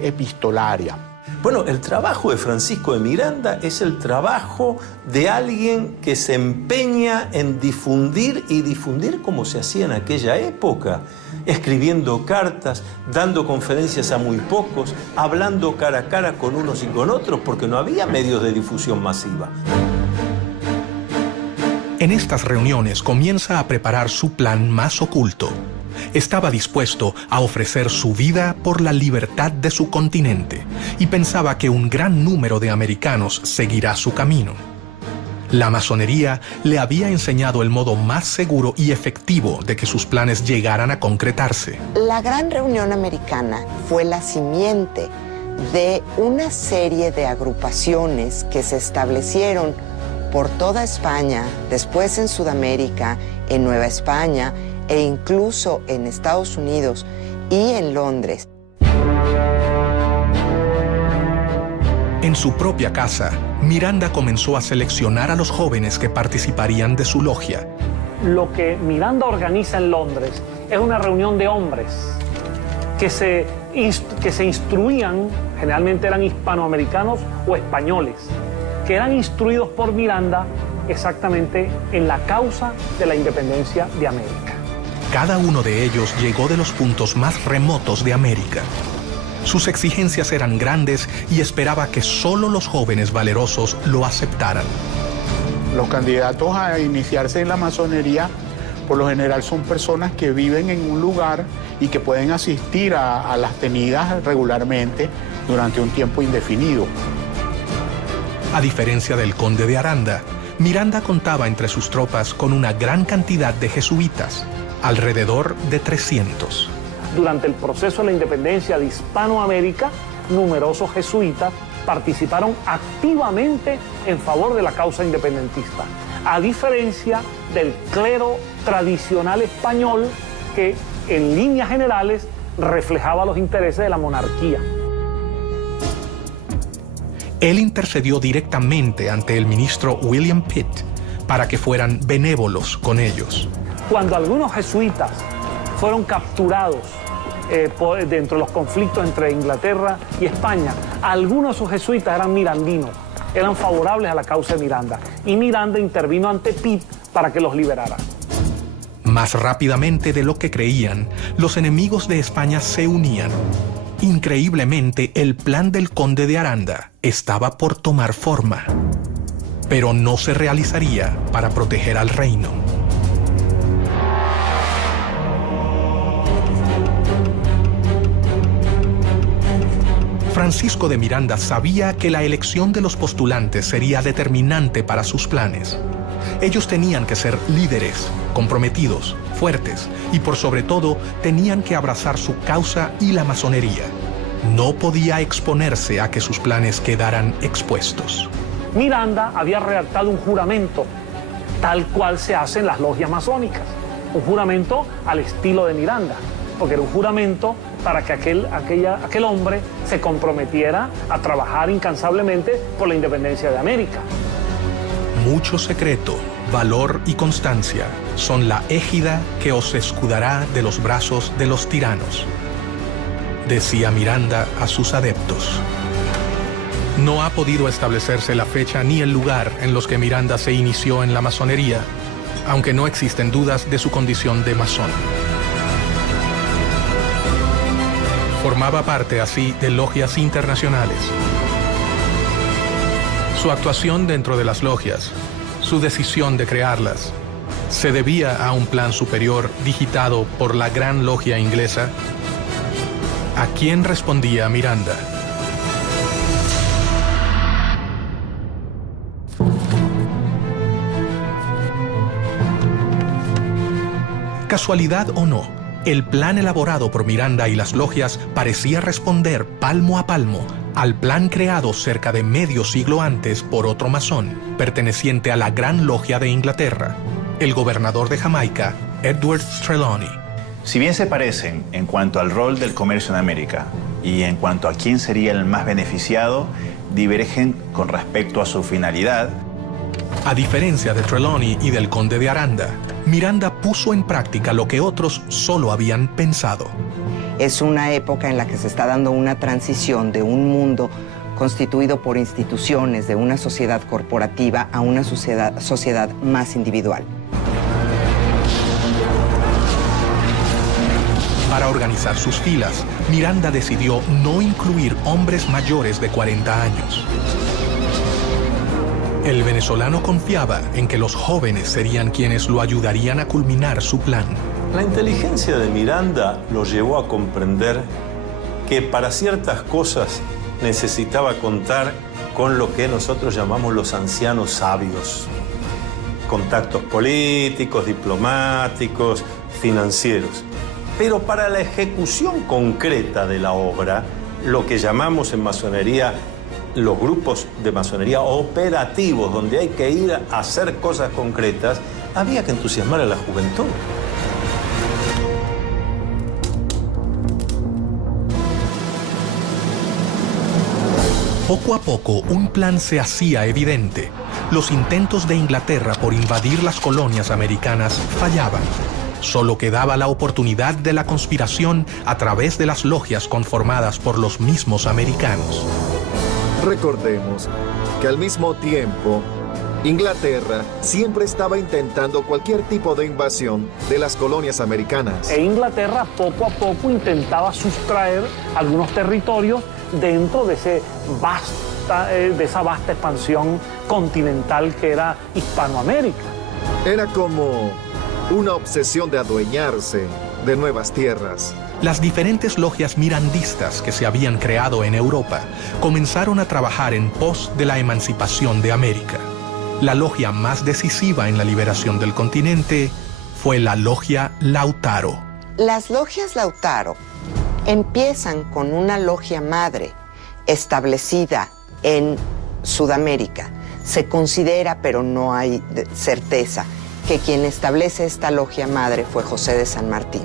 epistolaria. Bueno, el trabajo de Francisco de Miranda es el trabajo de alguien que se empeña en difundir como se hacía en aquella época, escribiendo cartas, dando conferencias a muy pocos, hablando cara a cara con unos y con otros, porque no había medios de difusión masiva. En estas reuniones comienza a preparar su plan más oculto. Estaba dispuesto a ofrecer su vida por la libertad de su continente y pensaba que un gran número de americanos seguirá su camino. La masonería le había enseñado el modo más seguro y efectivo de que sus planes llegaran a concretarse. La Gran Reunión Americana fue la simiente de una serie de agrupaciones que se establecieron por toda España, después en Sudamérica, en Nueva España e incluso en Estados Unidos y en Londres. En su propia casa, Miranda comenzó a seleccionar a los jóvenes que participarían de su logia. Lo que Miranda organiza en Londres es una reunión de hombres que se instruían, generalmente eran hispanoamericanos o españoles, que eran instruidos por Miranda exactamente en la causa de la independencia de América. Cada uno de ellos llegó de los puntos más remotos de América. Sus exigencias eran grandes y esperaba que solo los jóvenes valerosos lo aceptaran. Los candidatos a iniciarse en la masonería, por lo general, son personas que viven en un lugar y que pueden asistir a las tenidas regularmente durante un tiempo indefinido. A diferencia del conde de Aranda, Miranda contaba entre sus tropas con una gran cantidad de jesuitas, alrededor de 300. Durante el proceso de la independencia de Hispanoamérica, numerosos jesuitas participaron activamente en favor de la causa independentista, a diferencia del clero tradicional español que, en líneas generales, reflejaba los intereses de la monarquía. Él intercedió directamente ante el ministro William Pitt para que fueran benévolos con ellos. Cuando algunos jesuitas fueron capturados dentro de los conflictos entre Inglaterra y España, algunos de sus jesuitas eran mirandinos, eran favorables a la causa de Miranda, y Miranda intervino ante Pitt para que los liberara. Más rápidamente de lo que creían, los enemigos de España se unían. Increíblemente, el plan del conde de Aranda estaba por tomar forma, pero no se realizaría para proteger al reino. Francisco de Miranda sabía que la elección de los postulantes sería determinante para sus planes. Ellos tenían que ser líderes, comprometidos, fuertes y por sobre todo tenían que abrazar su causa y la masonería. No podía exponerse a que sus planes quedaran expuestos. Miranda había redactado un juramento, tal cual se hace en las logias masónicas. Un juramento al estilo de Miranda, porque era un juramento para que aquel hombre se comprometiera a trabajar incansablemente por la independencia de América. Mucho secreto, valor y constancia son la égida que os escudará de los brazos de los tiranos, decía Miranda a sus adeptos. No ha podido establecerse la fecha ni el lugar en los que Miranda se inició en la masonería, aunque no existen dudas de su condición de masón. Formaba parte así de logias internacionales. Su actuación dentro de las logias, su decisión de crearlas, se debía a un plan superior digitado por la Gran Logia Inglesa. ¿A quién respondía Miranda? Casualidad o no, el plan elaborado por Miranda y las logias parecía responder palmo a palmo al plan creado cerca de medio siglo antes por otro masón, perteneciente a la Gran Logia de Inglaterra, el gobernador de Jamaica, Edward Trelawney. Si bien se parecen en cuanto al rol del comercio en América y en cuanto a quién sería el más beneficiado, divergen con respecto a su finalidad. A diferencia de Trelawney y del conde de Aranda, Miranda puso en práctica lo que otros solo habían pensado. Es una época en la que se está dando una transición de un mundo constituido por instituciones, de una sociedad corporativa a una sociedad más individual. Para organizar sus filas, Miranda decidió no incluir hombres mayores de 40 años. El venezolano confiaba en que los jóvenes serían quienes lo ayudarían a culminar su plan. La inteligencia de Miranda lo llevó a comprender que para ciertas cosas necesitaba contar con lo que nosotros llamamos los ancianos sabios. Contactos políticos, diplomáticos, financieros. Pero para la ejecución concreta de la obra, lo que llamamos en masonería los grupos de masonería operativos, donde hay que ir a hacer cosas concretas, había que entusiasmar a la juventud. Poco a poco, un plan se hacía evidente. Los intentos de Inglaterra por invadir las colonias americanas fallaban. Solo quedaba la oportunidad de la conspiración a través de las logias conformadas por los mismos americanos. Recordemos que al mismo tiempo, Inglaterra siempre estaba intentando cualquier tipo de invasión de las colonias americanas. E Inglaterra poco a poco intentaba sustraer algunos territorios dentro de esa vasta expansión continental que era Hispanoamérica. Era como una obsesión de adueñarse de nuevas tierras. Las diferentes logias mirandistas que se habían creado en Europa comenzaron a trabajar en pos de la emancipación de América. La logia más decisiva en la liberación del continente fue la logia Lautaro. Las logias Lautaro empiezan con una logia madre establecida en Sudamérica. Se considera, pero no hay certeza, que quien establece esta logia madre fue José de San Martín.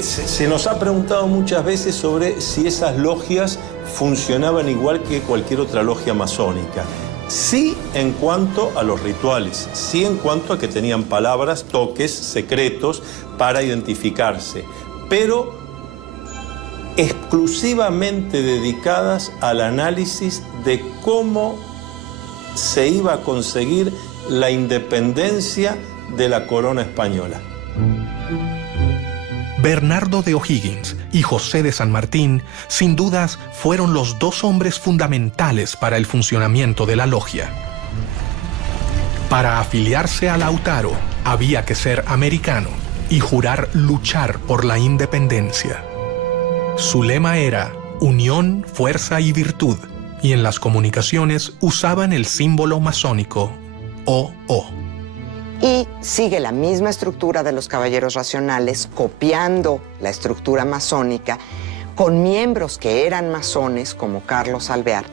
Se nos ha preguntado muchas veces sobre si esas logias funcionaban igual que cualquier otra logia masónica. Sí en cuanto a los rituales, sí en cuanto a que tenían palabras, toques, secretos para identificarse, pero exclusivamente dedicadas al análisis de cómo se iba a conseguir la independencia de la corona española. Bernardo de O'Higgins y José de San Martín, sin dudas, fueron los dos hombres fundamentales para el funcionamiento de la logia. Para afiliarse a Lautaro, había que ser americano y jurar luchar por la independencia. Su lema era unión, fuerza y virtud, y en las comunicaciones usaban el símbolo masónico OO. y sigue la misma estructura de los caballeros racionales, copiando la estructura masónica, con miembros que eran masones, como Carlos Alvear,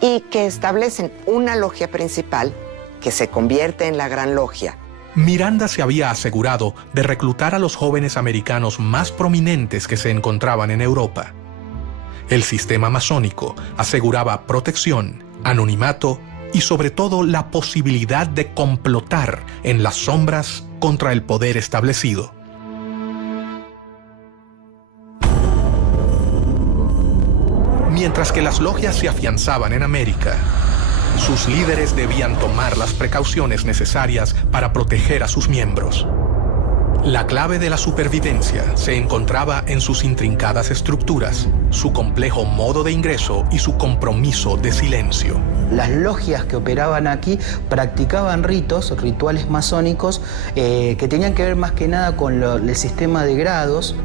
y que establecen una logia principal que se convierte en la Gran Logia. Miranda se había asegurado de reclutar a los jóvenes americanos más prominentes que se encontraban en Europa. El sistema masónico aseguraba protección, anonimato y sobre todo la posibilidad de complotar en las sombras contra el poder establecido. Mientras que las logias se afianzaban en América, sus líderes debían tomar las precauciones necesarias para proteger a sus miembros. La clave de la supervivencia se encontraba en sus intrincadas estructuras, su complejo modo de ingreso y su compromiso de silencio. Las logias que operaban aquí practicaban rituales masónicos que tenían que ver más que nada con el sistema de grados.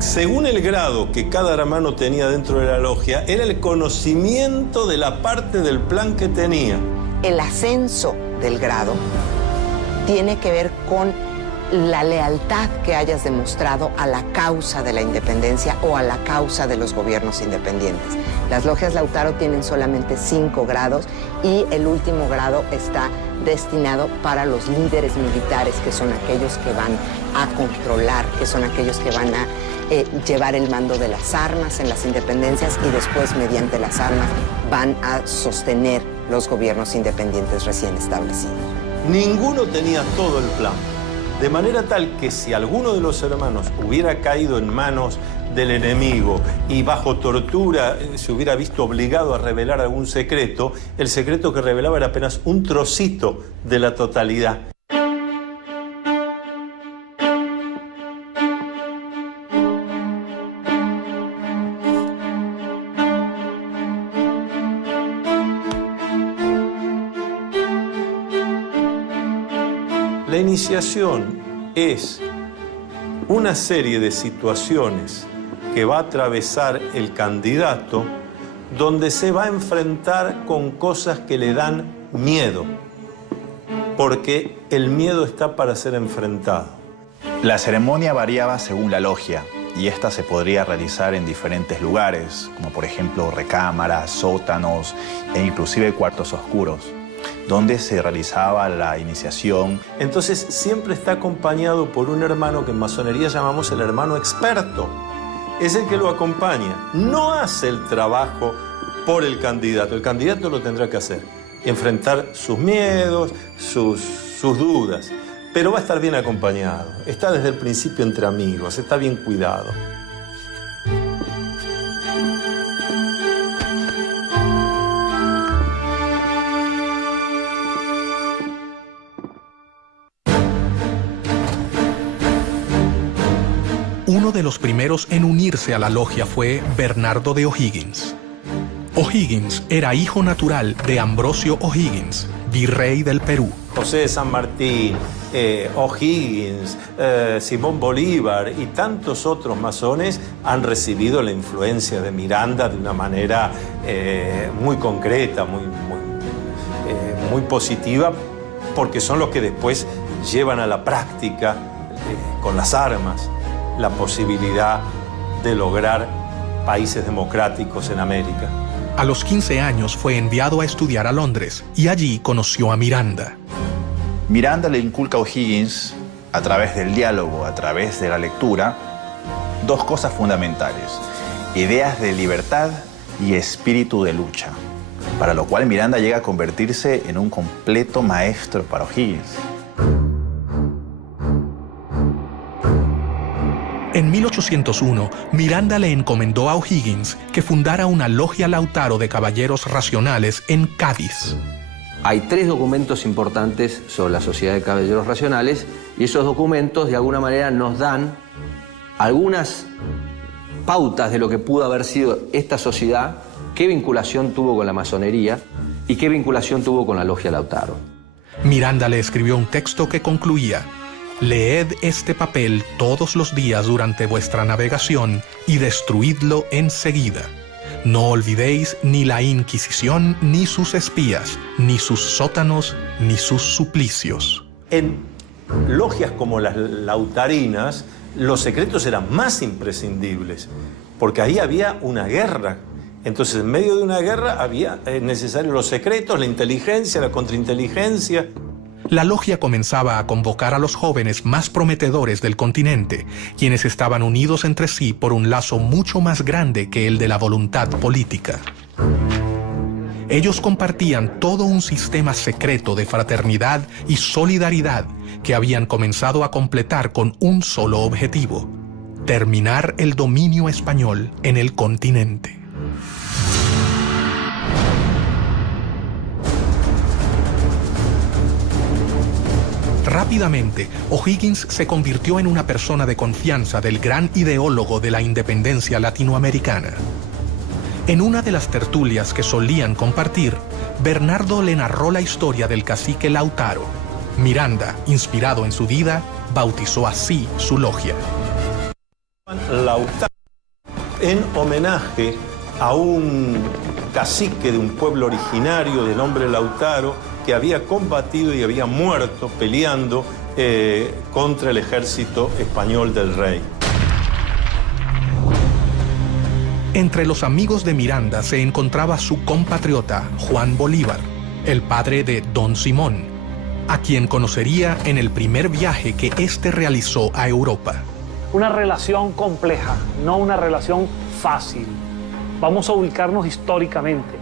Según el grado que cada hermano tenía dentro de la logia, era el conocimiento de la parte del plan que tenía. El ascenso del grado tiene que ver con la lealtad que hayas demostrado a la causa de la independencia o a la causa de los gobiernos independientes. Las logias Lautaro tienen solamente 5 grados y el último grado está destinado para los líderes militares, que son aquellos que van a controlar, que son aquellos que van a llevar el mando de las armas en las independencias y después, mediante las armas, van a sostener los gobiernos independientes recién establecidos. Ninguno tenía todo el plan. De manera tal que si alguno de los hermanos hubiera caído en manos del enemigo y bajo tortura se hubiera visto obligado a revelar algún secreto, el secreto que revelaba era apenas un trocito de la totalidad. La iniciación es una serie de situaciones que va a atravesar el candidato, donde se va a enfrentar con cosas que le dan miedo, porque el miedo está para ser enfrentado. La ceremonia variaba según la logia y esta se podría realizar en diferentes lugares, como por ejemplo recámaras, sótanos e inclusive cuartos oscuros, donde se realizaba la iniciación. Entonces siempre está acompañado por un hermano que en masonería llamamos el hermano experto. Es el que lo acompaña. No hace el trabajo por el candidato lo tendrá que hacer. Enfrentar sus miedos, sus dudas. Pero va a estar bien acompañado. Está desde el principio entre amigos, está bien cuidado. Uno de los primeros en unirse a la logia fue Bernardo de O'Higgins. O'Higgins era hijo natural de Ambrosio O'Higgins, virrey del Perú. José de San Martín, O'Higgins, Simón Bolívar y tantos otros masones han recibido la influencia de Miranda de una manera muy concreta, muy positiva, porque son los que después llevan a la práctica con las armas la posibilidad de lograr países democráticos en América. A los 15 años fue enviado a estudiar a Londres y allí conoció a Miranda. Miranda le inculca a O'Higgins, a través del diálogo, a través de la lectura, 2 cosas fundamentales: ideas de libertad y espíritu de lucha, para lo cual Miranda llega a convertirse en un completo maestro para O'Higgins. En 1801, Miranda le encomendó a O'Higgins que fundara una logia Lautaro de caballeros racionales en Cádiz. Hay 3 documentos importantes sobre la Sociedad de Caballeros Racionales y esos documentos de alguna manera nos dan algunas pautas de lo que pudo haber sido esta sociedad, qué vinculación tuvo con la masonería y qué vinculación tuvo con la logia Lautaro. Miranda le escribió un texto que concluía: «Leed este papel todos los días durante vuestra navegación y destruidlo enseguida. No olvidéis ni la Inquisición, ni sus espías, ni sus sótanos, ni sus suplicios». En logias como las lautarinas, los secretos eran más imprescindibles, porque ahí había una guerra. Entonces, en medio de una guerra había necesarios los secretos, la inteligencia, la contrainteligencia. La logia comenzaba a convocar a los jóvenes más prometedores del continente, quienes estaban unidos entre sí por un lazo mucho más grande que el de la voluntad política. Ellos compartían todo un sistema secreto de fraternidad y solidaridad que habían comenzado a completar con un solo objetivo: terminar el dominio español en el continente. Rápidamente, O'Higgins se convirtió en una persona de confianza del gran ideólogo de la independencia latinoamericana. En una de las tertulias que solían compartir, Bernardo le narró la historia del cacique Lautaro. Miranda, inspirado en su vida, bautizó así su logia. Lautaro, en homenaje a un cacique de un pueblo originario de nombre Lautaro, que había combatido y había muerto peleando contra el ejército español del rey. Entre los amigos de Miranda se encontraba su compatriota Juan Bolívar, el padre de Don Simón, a quien conocería en el primer viaje que éste realizó a Europa. Una relación compleja, no una relación fácil. Vamos a ubicarnos históricamente.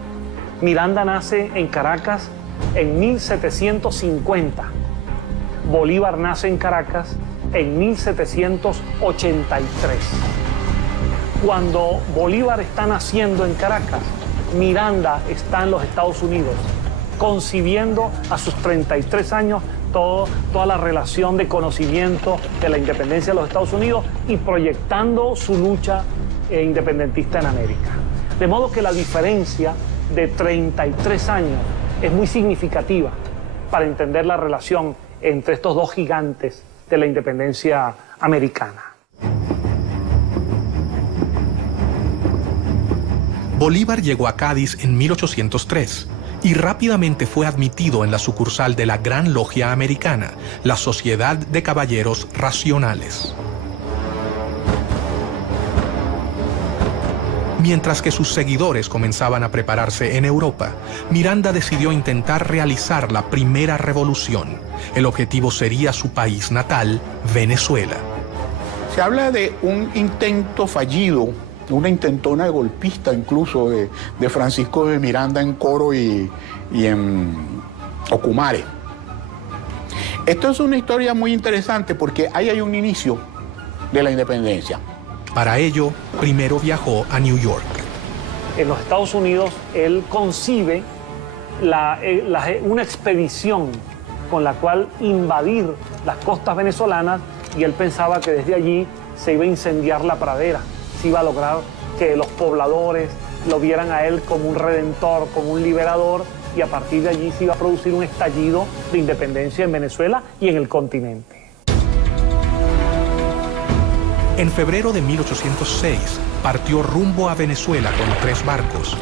Miranda nace en Caracas en 1750. Bolívar nace en Caracas en 1783. Cuando Bolívar está naciendo en Caracas, Miranda está en los Estados Unidos, concibiendo a sus 33 años toda la relación de conocimiento de la independencia de los Estados Unidos y proyectando su lucha independentista en América. De modo que la diferencia de 33 años es muy significativa para entender la relación entre estos dos gigantes de la independencia americana. Bolívar llegó a Cádiz en 1803 y rápidamente fue admitido en la sucursal de la Gran Logia Americana, la Sociedad de Caballeros Racionales. Mientras que sus seguidores comenzaban a prepararse en Europa, Miranda decidió intentar realizar la primera revolución. El objetivo sería su país natal, Venezuela. Se habla de un intento fallido, una intentona golpista incluso de Francisco de Miranda en Coro y en Ocumare. Esto es una historia muy interesante porque ahí hay un inicio de la independencia. Para ello, primero viajó a New York. En los Estados Unidos, él concibe una expedición con la cual invadir las costas venezolanas y él pensaba que desde allí se iba a incendiar la pradera, se iba a lograr que los pobladores lo vieran a él como un redentor, como un liberador, y a partir de allí se iba a producir un estallido de independencia en Venezuela y en el continente. En febrero de 1806 partió rumbo a Venezuela con 3 barcos,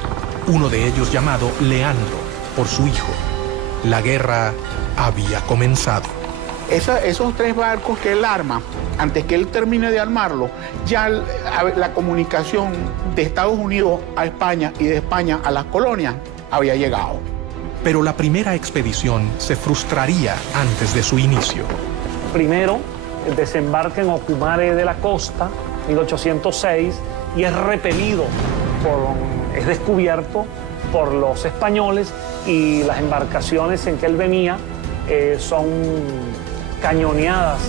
uno de ellos llamado Leandro, por su hijo. La guerra había comenzado. Esos 3 barcos que él arma, antes que él termine de armarlo, ya la comunicación de Estados Unidos a España y de España a las colonias había llegado. Pero la primera expedición se frustraría antes de su inicio. Primero, desembarca en Ocumare de la Costa, 1806, y es repelido, es descubierto por los españoles, y las embarcaciones en que él venía son cañoneadas.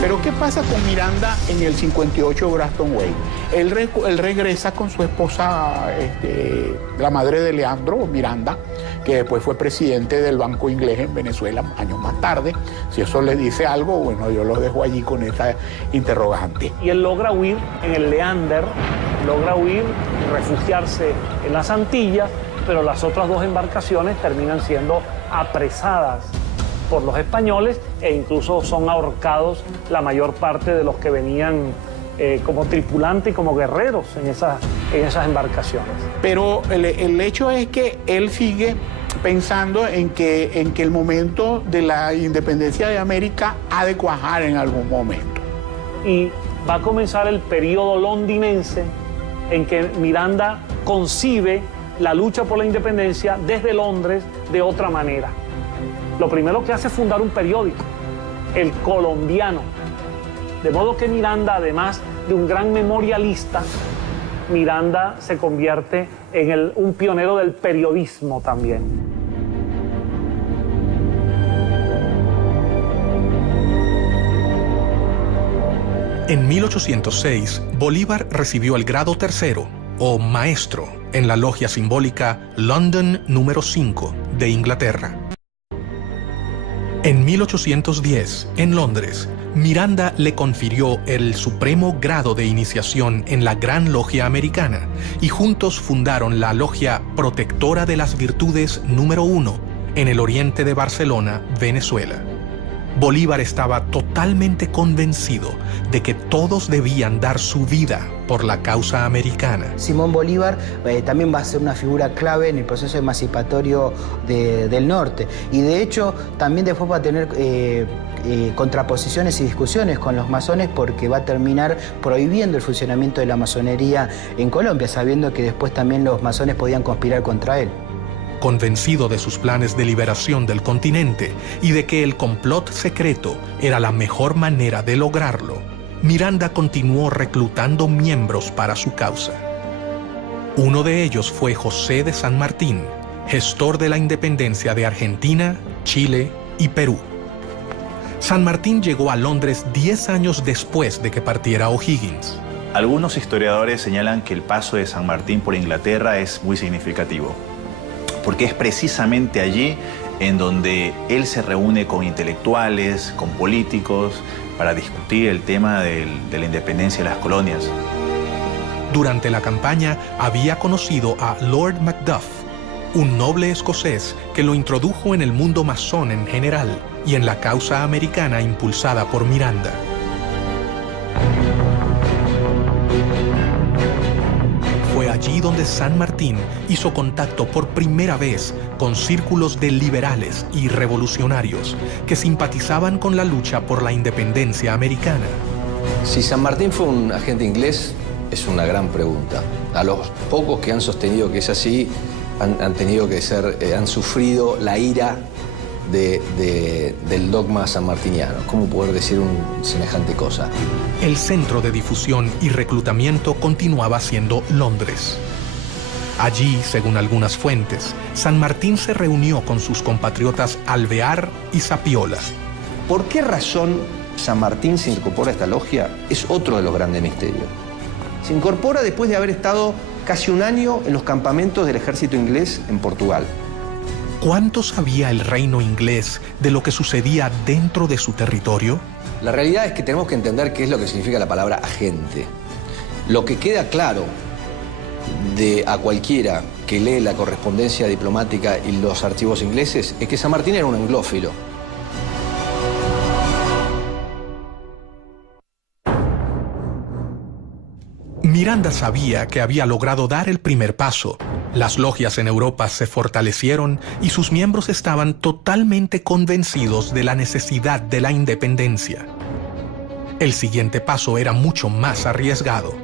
Pero ¿qué pasa con Miranda en el 58 Grafton Way? Él regresa con su esposa, la madre de Leandro, Miranda, que después fue presidente del Banco Inglés en Venezuela años más tarde. Si eso le dice algo, bueno, yo lo dejo allí con esa interrogante. Y él logra huir en el Leander, logra huir y refugiarse en las Antillas, pero las otras 2 embarcaciones terminan siendo apresadas por los españoles e incluso son ahorcados la mayor parte de los que venían como tripulantes y como guerreros en esas embarcaciones. Pero el hecho es que él sigue pensando en que el momento de la independencia de América ha de cuajar en algún momento. Y va a comenzar el periodo londinense en que Miranda concibe la lucha por la independencia desde Londres de otra manera. Lo primero que hace es fundar un periódico, El Colombiano. De modo que Miranda, además de un gran memorialista, Miranda se convierte en un pionero del periodismo también. En 1806, Bolívar recibió el grado tercero, o maestro, en la logia simbólica London número 5 de Inglaterra. En 1810, en Londres, Miranda le confirió el supremo grado de iniciación en la Gran Logia Americana y juntos fundaron la Logia Protectora de las Virtudes número 1 en el oriente de Barcelona, Venezuela. Bolívar estaba totalmente convencido de que todos debían dar su vida por la causa americana. Simón Bolívar también va a ser una figura clave en el proceso emancipatorio del norte y de hecho también después va a tener contraposiciones y discusiones con los masones porque va a terminar prohibiendo el funcionamiento de la masonería en Colombia, sabiendo que después también los masones podían conspirar contra él. Convencido de sus planes de liberación del continente y de que el complot secreto era la mejor manera de lograrlo, Miranda continuó reclutando miembros para su causa. Uno de ellos fue José de San Martín, gestor de la independencia de Argentina, Chile y Perú. San Martín llegó a Londres 10 años después de que partiera O'Higgins. Algunos historiadores señalan que el paso de San Martín por Inglaterra es muy significativo, porque es precisamente allí en donde él se reúne con intelectuales, con políticos, para discutir el tema de la independencia de las colonias. Durante la campaña había conocido a Lord Macduff, un noble escocés que lo introdujo en el mundo masón en general y en la causa americana impulsada por Miranda. Fue allí donde San Martín hizo contacto por primera vez con círculos de liberales y revolucionarios que simpatizaban con la lucha por la independencia americana. Si San Martín fue un agente inglés, es una gran pregunta. A los pocos que han sostenido que es así, han tenido que ser, han sufrido la ira del dogma sanmartiniano. ¿Cómo poder decir semejante cosa? El centro de difusión y reclutamiento continuaba siendo Londres. Allí, según algunas fuentes, San Martín se reunió con sus compatriotas Alvear y Zapiola. ¿Por qué razón San Martín se incorpora a esta logia? Es otro de los grandes misterios. Se incorpora después de haber estado casi un año en los campamentos del ejército inglés en Portugal. ¿Cuánto sabía el reino inglés de lo que sucedía dentro de su territorio? La realidad es que tenemos que entender qué es lo que significa la palabra agente. Lo que queda claro a cualquiera que lee la correspondencia diplomática y los archivos ingleses es que San Martín era un anglófilo. Miranda sabía que había logrado dar el primer paso. Las logias en Europa se fortalecieron y sus miembros estaban totalmente convencidos de la necesidad de la independencia. El siguiente paso era mucho más arriesgado.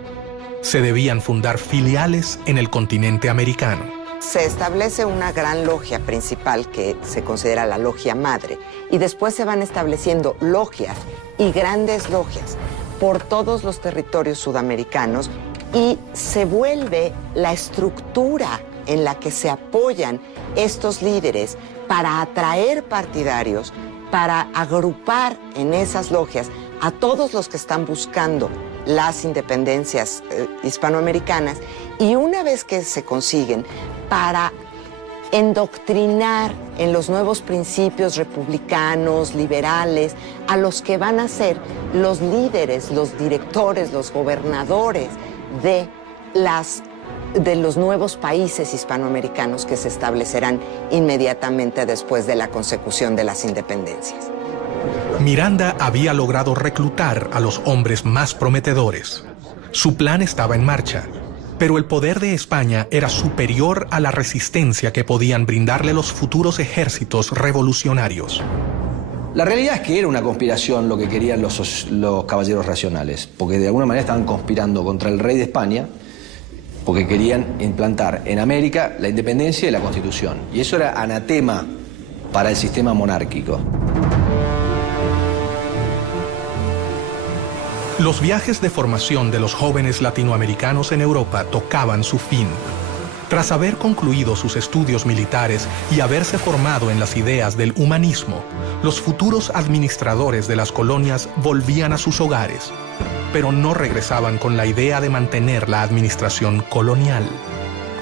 Se debían fundar filiales en el continente americano. Se establece una gran logia principal que se considera la logia madre y después se van estableciendo logias y grandes logias por todos los territorios sudamericanos y se vuelve la estructura en la que se apoyan estos líderes para atraer partidarios, para agrupar en esas logias a todos los que están buscando las independencias hispanoamericanas y una vez que se consiguen, para endoctrinar en los nuevos principios republicanos, liberales, a los que van a ser los líderes, los directores, los gobernadores de los nuevos países hispanoamericanos que se establecerán inmediatamente después de la consecución de las independencias. Miranda había logrado reclutar a los hombres más prometedores. Su plan estaba en marcha. Pero el poder de España era superior a la resistencia que podían brindarle los futuros ejércitos revolucionarios. La realidad es que era una conspiración lo que querían los caballeros racionales, porque de alguna manera estaban conspirando contra el rey de España, porque querían implantar en América la independencia y la Constitución. Y eso era anatema para el sistema monárquico. Los viajes de formación de los jóvenes latinoamericanos en Europa tocaban su fin. Tras haber concluido sus estudios militares y haberse formado en las ideas del humanismo, los futuros administradores de las colonias volvían a sus hogares, pero no regresaban con la idea de mantener la administración colonial.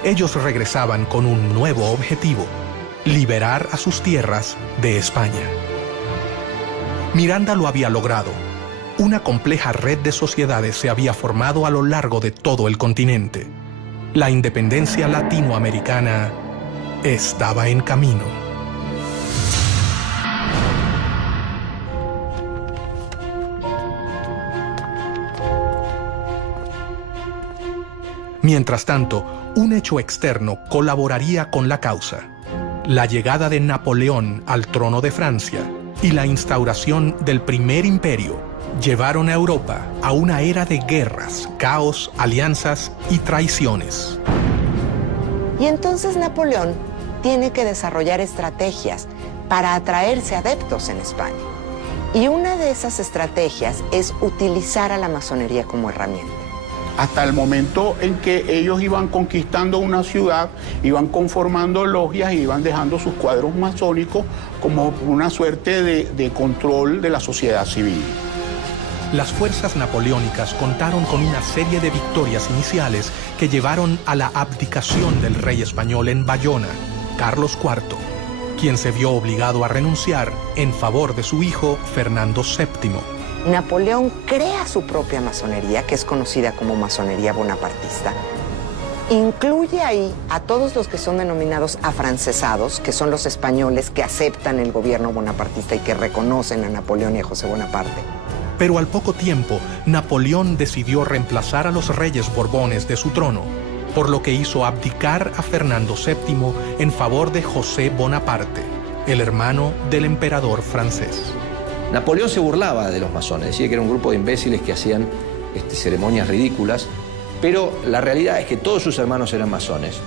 Ellos regresaban con un nuevo objetivo: liberar a sus tierras de España. Miranda lo había logrado. Una compleja red de sociedades se había formado a lo largo de todo el continente. La independencia latinoamericana estaba en camino. Mientras tanto, un hecho externo colaboraría con la causa: la llegada de Napoleón al trono de Francia y la instauración del Primer Imperio llevaron a Europa a una era de guerras, caos, alianzas y traiciones. Y entonces Napoleón tiene que desarrollar estrategias para atraerse adeptos en España. Y una de esas estrategias es utilizar a la masonería como herramienta. Hasta el momento en que ellos iban conquistando una ciudad, iban conformando logias y iban dejando sus cuadros masónicos como una suerte de control de la sociedad civil. Las fuerzas napoleónicas contaron con una serie de victorias iniciales que llevaron a la abdicación del rey español en Bayona, Carlos IV, quien se vio obligado a renunciar en favor de su hijo Fernando VII. Napoleón crea su propia masonería, que es conocida como masonería bonapartista. Incluye ahí a todos los que son denominados afrancesados, que son los españoles que aceptan el gobierno bonapartista y que reconocen a Napoleón y a José Bonaparte. Pero al poco tiempo, Napoleón decidió reemplazar a los reyes borbones de su trono, por lo que hizo abdicar a Fernando VII en favor de José Bonaparte, el hermano del emperador francés. Napoleón se burlaba de los masones, decía que era un grupo de imbéciles que hacían ceremonias ridículas, pero la realidad es que todos sus hermanos eran masones.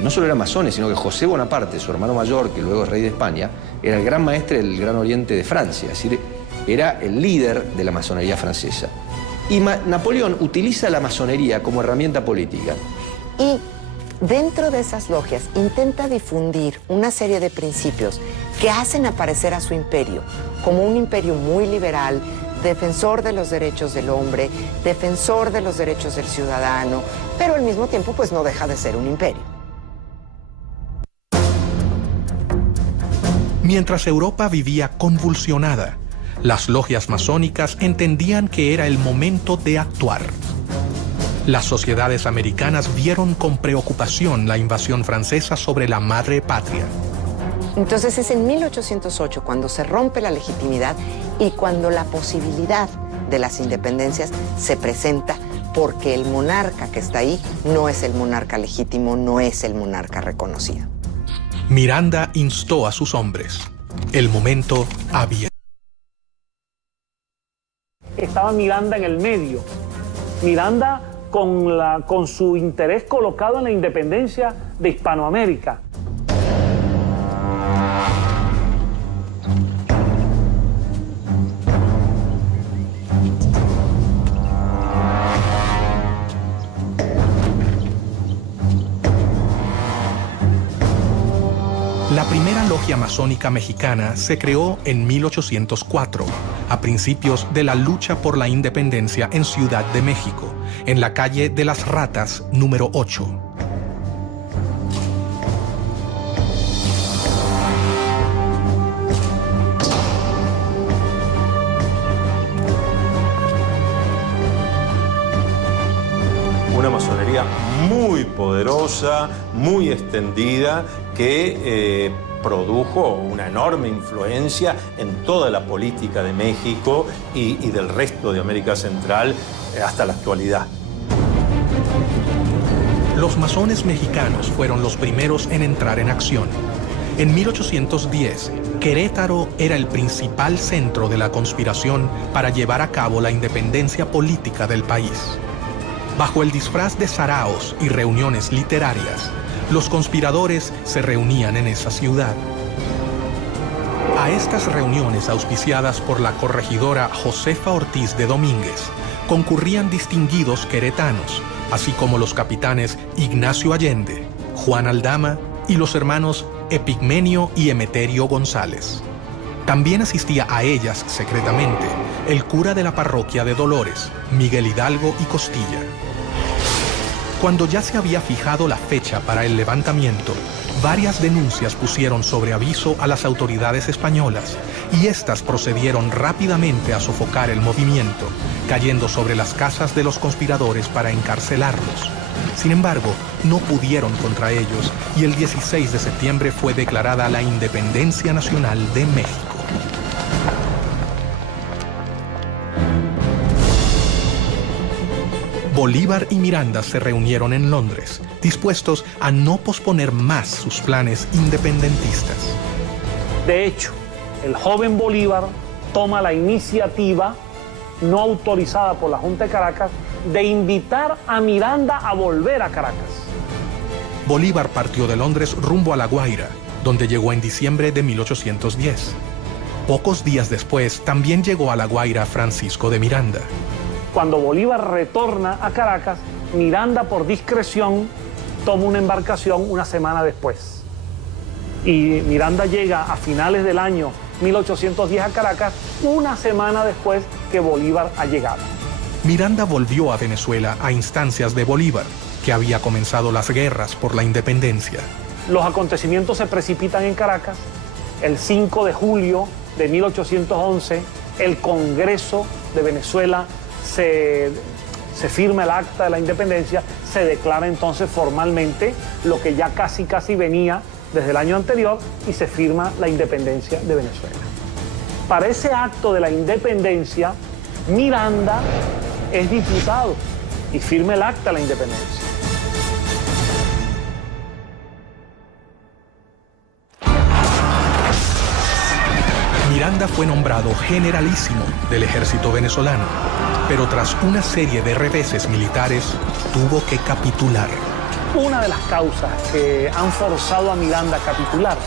No solo eran masones, sino que José Bonaparte, su hermano mayor, que luego es rey de España, era el gran maestre del Gran Oriente de Francia, es decir, era el líder de la masonería francesa. Y Napoleón utiliza la masonería como herramienta política. Y dentro de esas logias intenta difundir una serie de principios que hacen aparecer a su imperio como un imperio muy liberal, defensor de los derechos del hombre, defensor de los derechos del ciudadano, pero al mismo tiempo pues no deja de ser un imperio. Mientras Europa vivía convulsionada, las logias masónicas entendían que era el momento de actuar. Las sociedades americanas vieron con preocupación la invasión francesa sobre la madre patria. Entonces es en 1808 cuando se rompe la legitimidad y cuando la posibilidad de las independencias se presenta, porque el monarca que está ahí no es el monarca legítimo, no es el monarca reconocido. Miranda instó a sus hombres. El momento había. Estaba Miranda en el medio. Miranda con su interés colocado en la independencia de Hispanoamérica. La primera logia masónica mexicana se creó en 1804, a principios de la lucha por la independencia en Ciudad de México, en la calle de las Ratas, número 8. Una masonería muy poderosa, muy extendida, que produjo una enorme influencia en toda la política de México y del resto de América Central hasta la actualidad. Los masones mexicanos fueron los primeros en entrar en acción. En 1810, Querétaro era el principal centro de la conspiración para llevar a cabo la independencia política del país. Bajo el disfraz de saraos y reuniones literarias, los conspiradores se reunían en esa ciudad. A estas reuniones auspiciadas por la corregidora Josefa Ortiz de Domínguez, concurrían distinguidos queretanos, así como los capitanes Ignacio Allende, Juan Aldama y los hermanos Epigmenio y Emeterio González. También asistía a ellas secretamente el cura de la parroquia de Dolores, Miguel Hidalgo y Costilla. Cuando ya se había fijado la fecha para el levantamiento, varias denuncias pusieron sobre aviso a las autoridades españolas y éstas procedieron rápidamente a sofocar el movimiento, cayendo sobre las casas de los conspiradores para encarcelarlos. Sin embargo, no pudieron contra ellos y el 16 de septiembre fue declarada la Independencia Nacional de México. Bolívar y Miranda se reunieron en Londres, dispuestos a no posponer más sus planes independentistas. De hecho, el joven Bolívar toma la iniciativa, no autorizada por la Junta de Caracas, de invitar a Miranda a volver a Caracas. Bolívar partió de Londres rumbo a La Guaira, donde llegó en diciembre de 1810. Pocos días después, también llegó a La Guaira Francisco de Miranda. Cuando Bolívar retorna a Caracas, Miranda, por discreción, toma una embarcación una semana después. Y Miranda llega a finales del año 1810 a Caracas, una semana después que Bolívar ha llegado. Miranda volvió a Venezuela a instancias de Bolívar, que había comenzado las guerras por la independencia. Los acontecimientos se precipitan en Caracas. El 5 de julio de 1811, el Congreso de Venezuela se firma el acta de la independencia, se declara entonces formalmente lo que ya casi venía desde el año anterior y se firma la independencia de Venezuela. Para ese acto de la independencia, Miranda es diputado y firma el acta de la independencia. Miranda fue nombrado generalísimo del ejército venezolano, pero tras una serie de reveses militares, tuvo que capitular. Una de las causas que han forzado a Miranda a capitular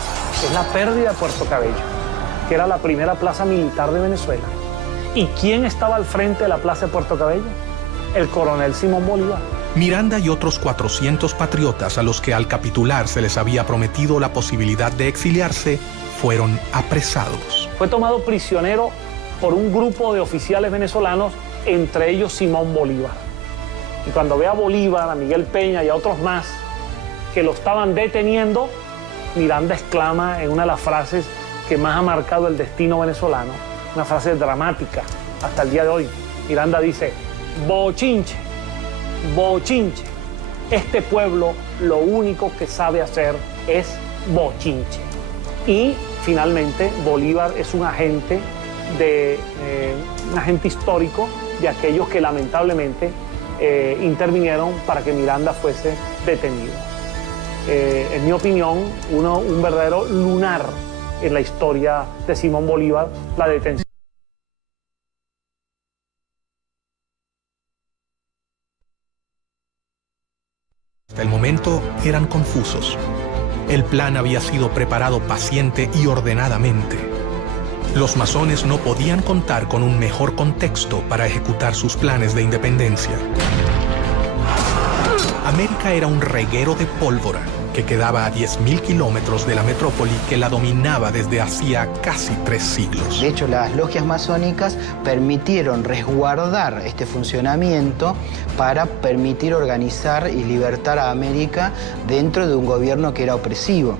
es la pérdida de Puerto Cabello, que era la primera plaza militar de Venezuela. ¿Y quién estaba al frente de la plaza de Puerto Cabello? El coronel Simón Bolívar. Miranda y otros 400 patriotas a los que al capitular se les había prometido la posibilidad de exiliarse, fueron apresados. Fue tomado prisionero por un grupo de oficiales venezolanos, entre ellos Simón Bolívar. Y cuando ve a Bolívar, a Miguel Peña y a otros más que lo estaban deteniendo, Miranda exclama en una de las frases que más ha marcado el destino venezolano, una frase dramática hasta el día de hoy. Miranda dice: bochinche, bochinche. Este pueblo lo único que sabe hacer es bochinche. Y finalmente Bolívar es un agente histórico de aquellos que lamentablemente intervinieron para que Miranda fuese detenido. En mi opinión, un verdadero lunar en la historia de Simón Bolívar, la detención. Hasta el momento eran confusos. El plan había sido preparado paciente y ordenadamente. Los masones no podían contar con un mejor contexto para ejecutar sus planes de independencia. América era un reguero de pólvora que quedaba a 10.000 kilómetros de la metrópoli que la dominaba desde hacía casi 3 siglos. De hecho, las logias masónicas permitieron resguardar este funcionamiento para permitir organizar y libertar a América dentro de un gobierno que era opresivo.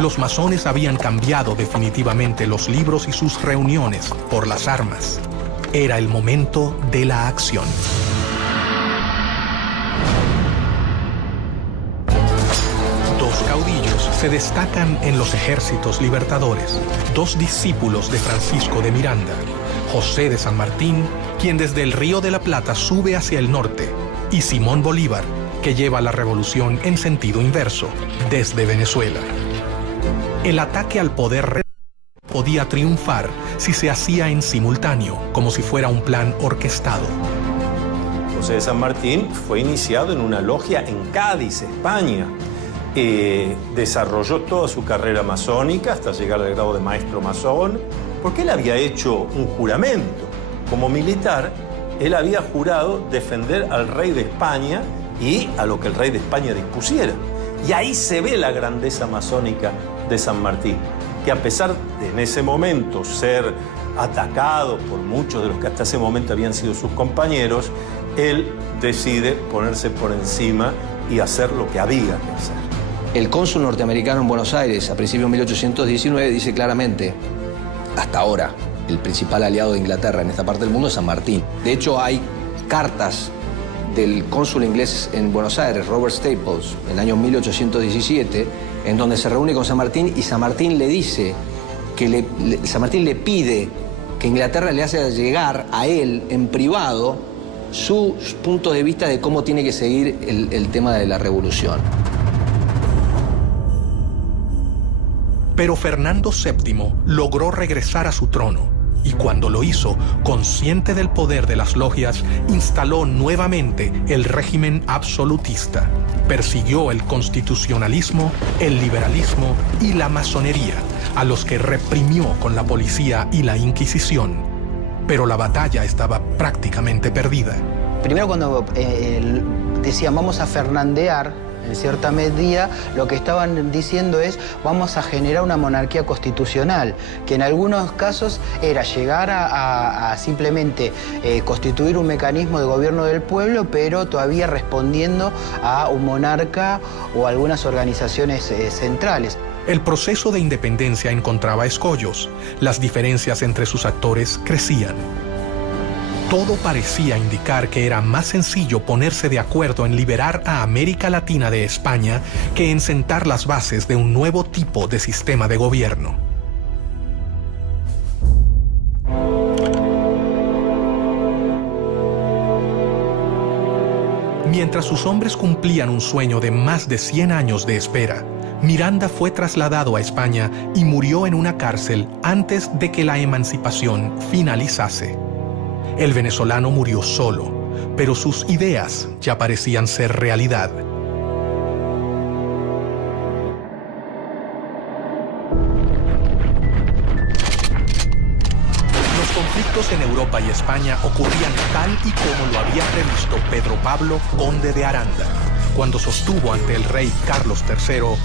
Los masones habían cambiado definitivamente los libros y sus reuniones por las armas. Era el momento de la acción. Dos caudillos se destacan en los ejércitos libertadores, 2 discípulos de Francisco de Miranda, José de San Martín, quien desde el Río de la Plata sube hacia el norte, y Simón Bolívar, que lleva la revolución en sentido inverso, desde Venezuela. El ataque al poder podía triunfar si se hacía en simultáneo, como si fuera un plan orquestado. José de San Martín fue iniciado en una logia en Cádiz, España. Desarrolló toda su carrera masónica hasta llegar al grado de maestro masón, porque él había hecho un juramento. Como militar, él había jurado defender al rey de España y a lo que el rey de España dispusiera. Y ahí se ve la grandeza masónica de San Martín, que a pesar de en ese momento ser atacado por muchos de los que hasta ese momento habían sido sus compañeros, él decide ponerse por encima y hacer lo que había que hacer. El cónsul norteamericano en Buenos Aires, a principios de 1819, dice claramente, hasta ahora, el principal aliado de Inglaterra en esta parte del mundo es San Martín. De hecho, hay cartas del cónsul inglés en Buenos Aires, Robert Staples, en el año 1817, en donde se reúne con San Martín y San Martín le dice que San Martín le pide que Inglaterra le haga llegar a él en privado su punto de vista de cómo tiene que seguir el tema de la revolución. Pero Fernando VII logró regresar a su trono y cuando lo hizo, consciente del poder de las logias, instaló nuevamente el régimen absolutista. Persiguió el constitucionalismo, el liberalismo y la masonería, a los que reprimió con la policía y la Inquisición. Pero la batalla estaba prácticamente perdida. Primero, cuando decían vamos a fernandear, en cierta medida lo que estaban diciendo es vamos a generar una monarquía constitucional, que en algunos casos era llegar a simplemente constituir un mecanismo de gobierno del pueblo, pero todavía respondiendo a un monarca o algunas organizaciones centrales. El proceso de independencia encontraba escollos. Las diferencias entre sus actores crecían. Todo parecía indicar que era más sencillo ponerse de acuerdo en liberar a América Latina de España que en sentar las bases de un nuevo tipo de sistema de gobierno. Mientras sus hombres cumplían un sueño de más de 100 años de espera, Miranda fue trasladado a España y murió en una cárcel antes de que la emancipación finalizase. El venezolano murió solo, pero sus ideas ya parecían ser realidad. Los conflictos en Europa y España ocurrían tal y como lo había previsto Pedro Pablo, conde de Aranda, cuando sostuvo ante el rey Carlos III: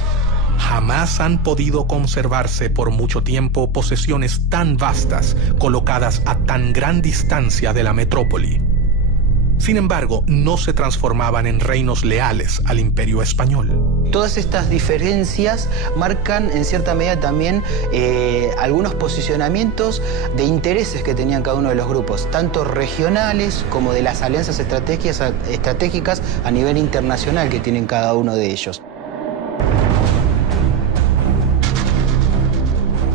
jamás han podido conservarse por mucho tiempo posesiones tan vastas, colocadas a tan gran distancia de la metrópoli. Sin embargo, no se transformaban en reinos leales al imperio español. Todas estas diferencias marcan en cierta medida también algunos posicionamientos de intereses que tenían cada uno de los grupos, tanto regionales como de las alianzas estratégicas a nivel internacional que tienen cada uno de ellos.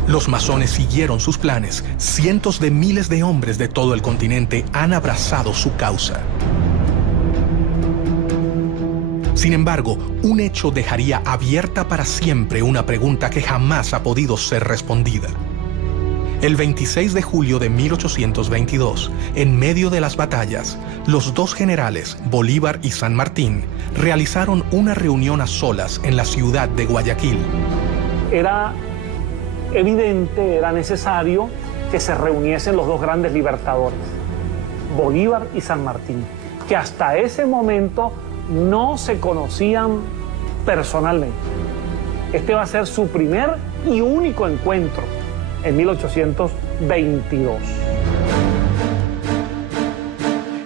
Los masones siguieron sus planes. Cientos de miles de hombres de todo el continente han abrazado su causa. Sin embargo, un hecho dejaría abierta para siempre una pregunta que jamás ha podido ser respondida. El 26 de julio de 1822, en medio de las batallas, los dos generales, Bolívar y San Martín, realizaron una reunión a solas en la ciudad de Guayaquil. Era evidente, era necesario que se reuniesen los dos grandes libertadores, Bolívar y San Martín, que hasta ese momento no se conocían personalmente. Este va a ser su primer y único encuentro en 1822.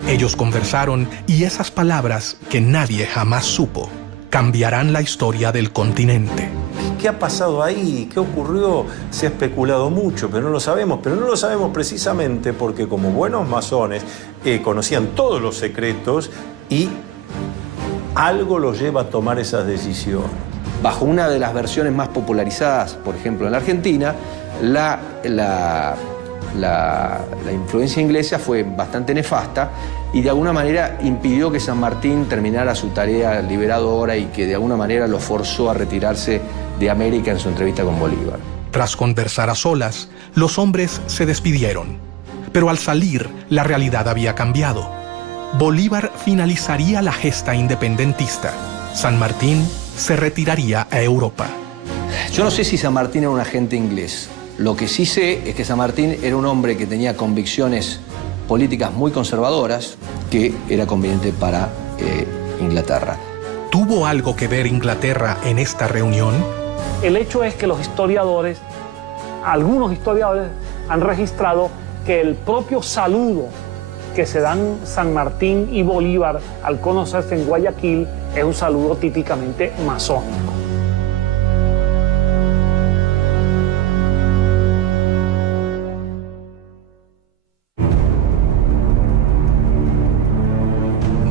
Ellos conversaron y esas palabras que nadie jamás supo cambiarán la historia del continente. ¿Qué ha pasado ahí? ¿Qué ocurrió? Se ha especulado mucho, pero no lo sabemos. Pero no lo sabemos precisamente porque como buenos masones conocían todos los secretos y algo los lleva a tomar esas decisiones. Bajo una de las versiones más popularizadas, por ejemplo, en la Argentina, la influencia inglesa fue bastante nefasta y de alguna manera impidió que San Martín terminara su tarea liberadora y que de alguna manera lo forzó a retirarse de América en su entrevista con Bolívar. Tras conversar a solas, los hombres se despidieron. Pero al salir, la realidad había cambiado. Bolívar finalizaría la gesta independentista. San Martín se retiraría a Europa. Yo no sé si San Martín era un agente inglés. Lo que sí sé es que San Martín era un hombre que tenía convicciones políticas muy conservadoras que era conveniente para Inglaterra. ¿Tuvo algo que ver Inglaterra en esta reunión? El hecho es que los historiadores, algunos historiadores, han registrado que el propio saludo que se dan San Martín y Bolívar al conocerse en Guayaquil es un saludo típicamente masónico.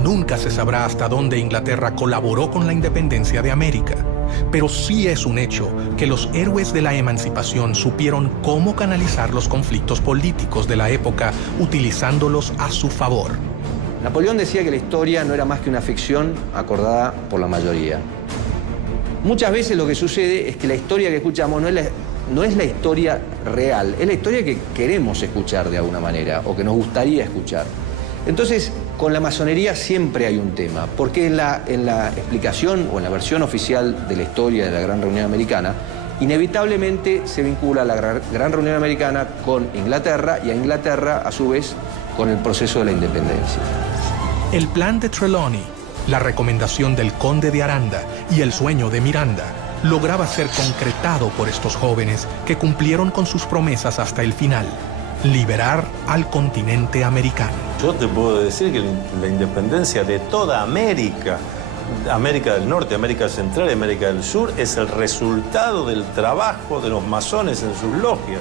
Nunca se sabrá hasta dónde Inglaterra colaboró con la independencia de América, pero sí es un hecho que los héroes de la emancipación supieron cómo canalizar los conflictos políticos de la época utilizándolos a su favor. Napoleón decía que la historia no era más que una ficción acordada por la mayoría. Muchas veces lo que sucede es que la historia que escuchamos no es la historia real, es la historia que queremos escuchar de alguna manera o que nos gustaría escuchar. Entonces, con la masonería siempre hay un tema, porque en la explicación o en la versión oficial de la historia de la Gran Reunión Americana, inevitablemente se vincula la Gran Reunión Americana con Inglaterra y a Inglaterra, a su vez, con el proceso de la independencia. El plan de Trelawney, la recomendación del conde de Aranda y el sueño de Miranda lograba ser concretado por estos jóvenes que cumplieron con sus promesas hasta el final: liberar al continente americano. Yo te puedo decir que la independencia de toda América, América del Norte, América Central y América del Sur, es el resultado del trabajo de los masones en sus logias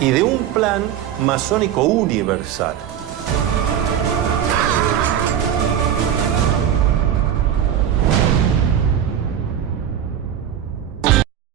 y de un plan masónico universal.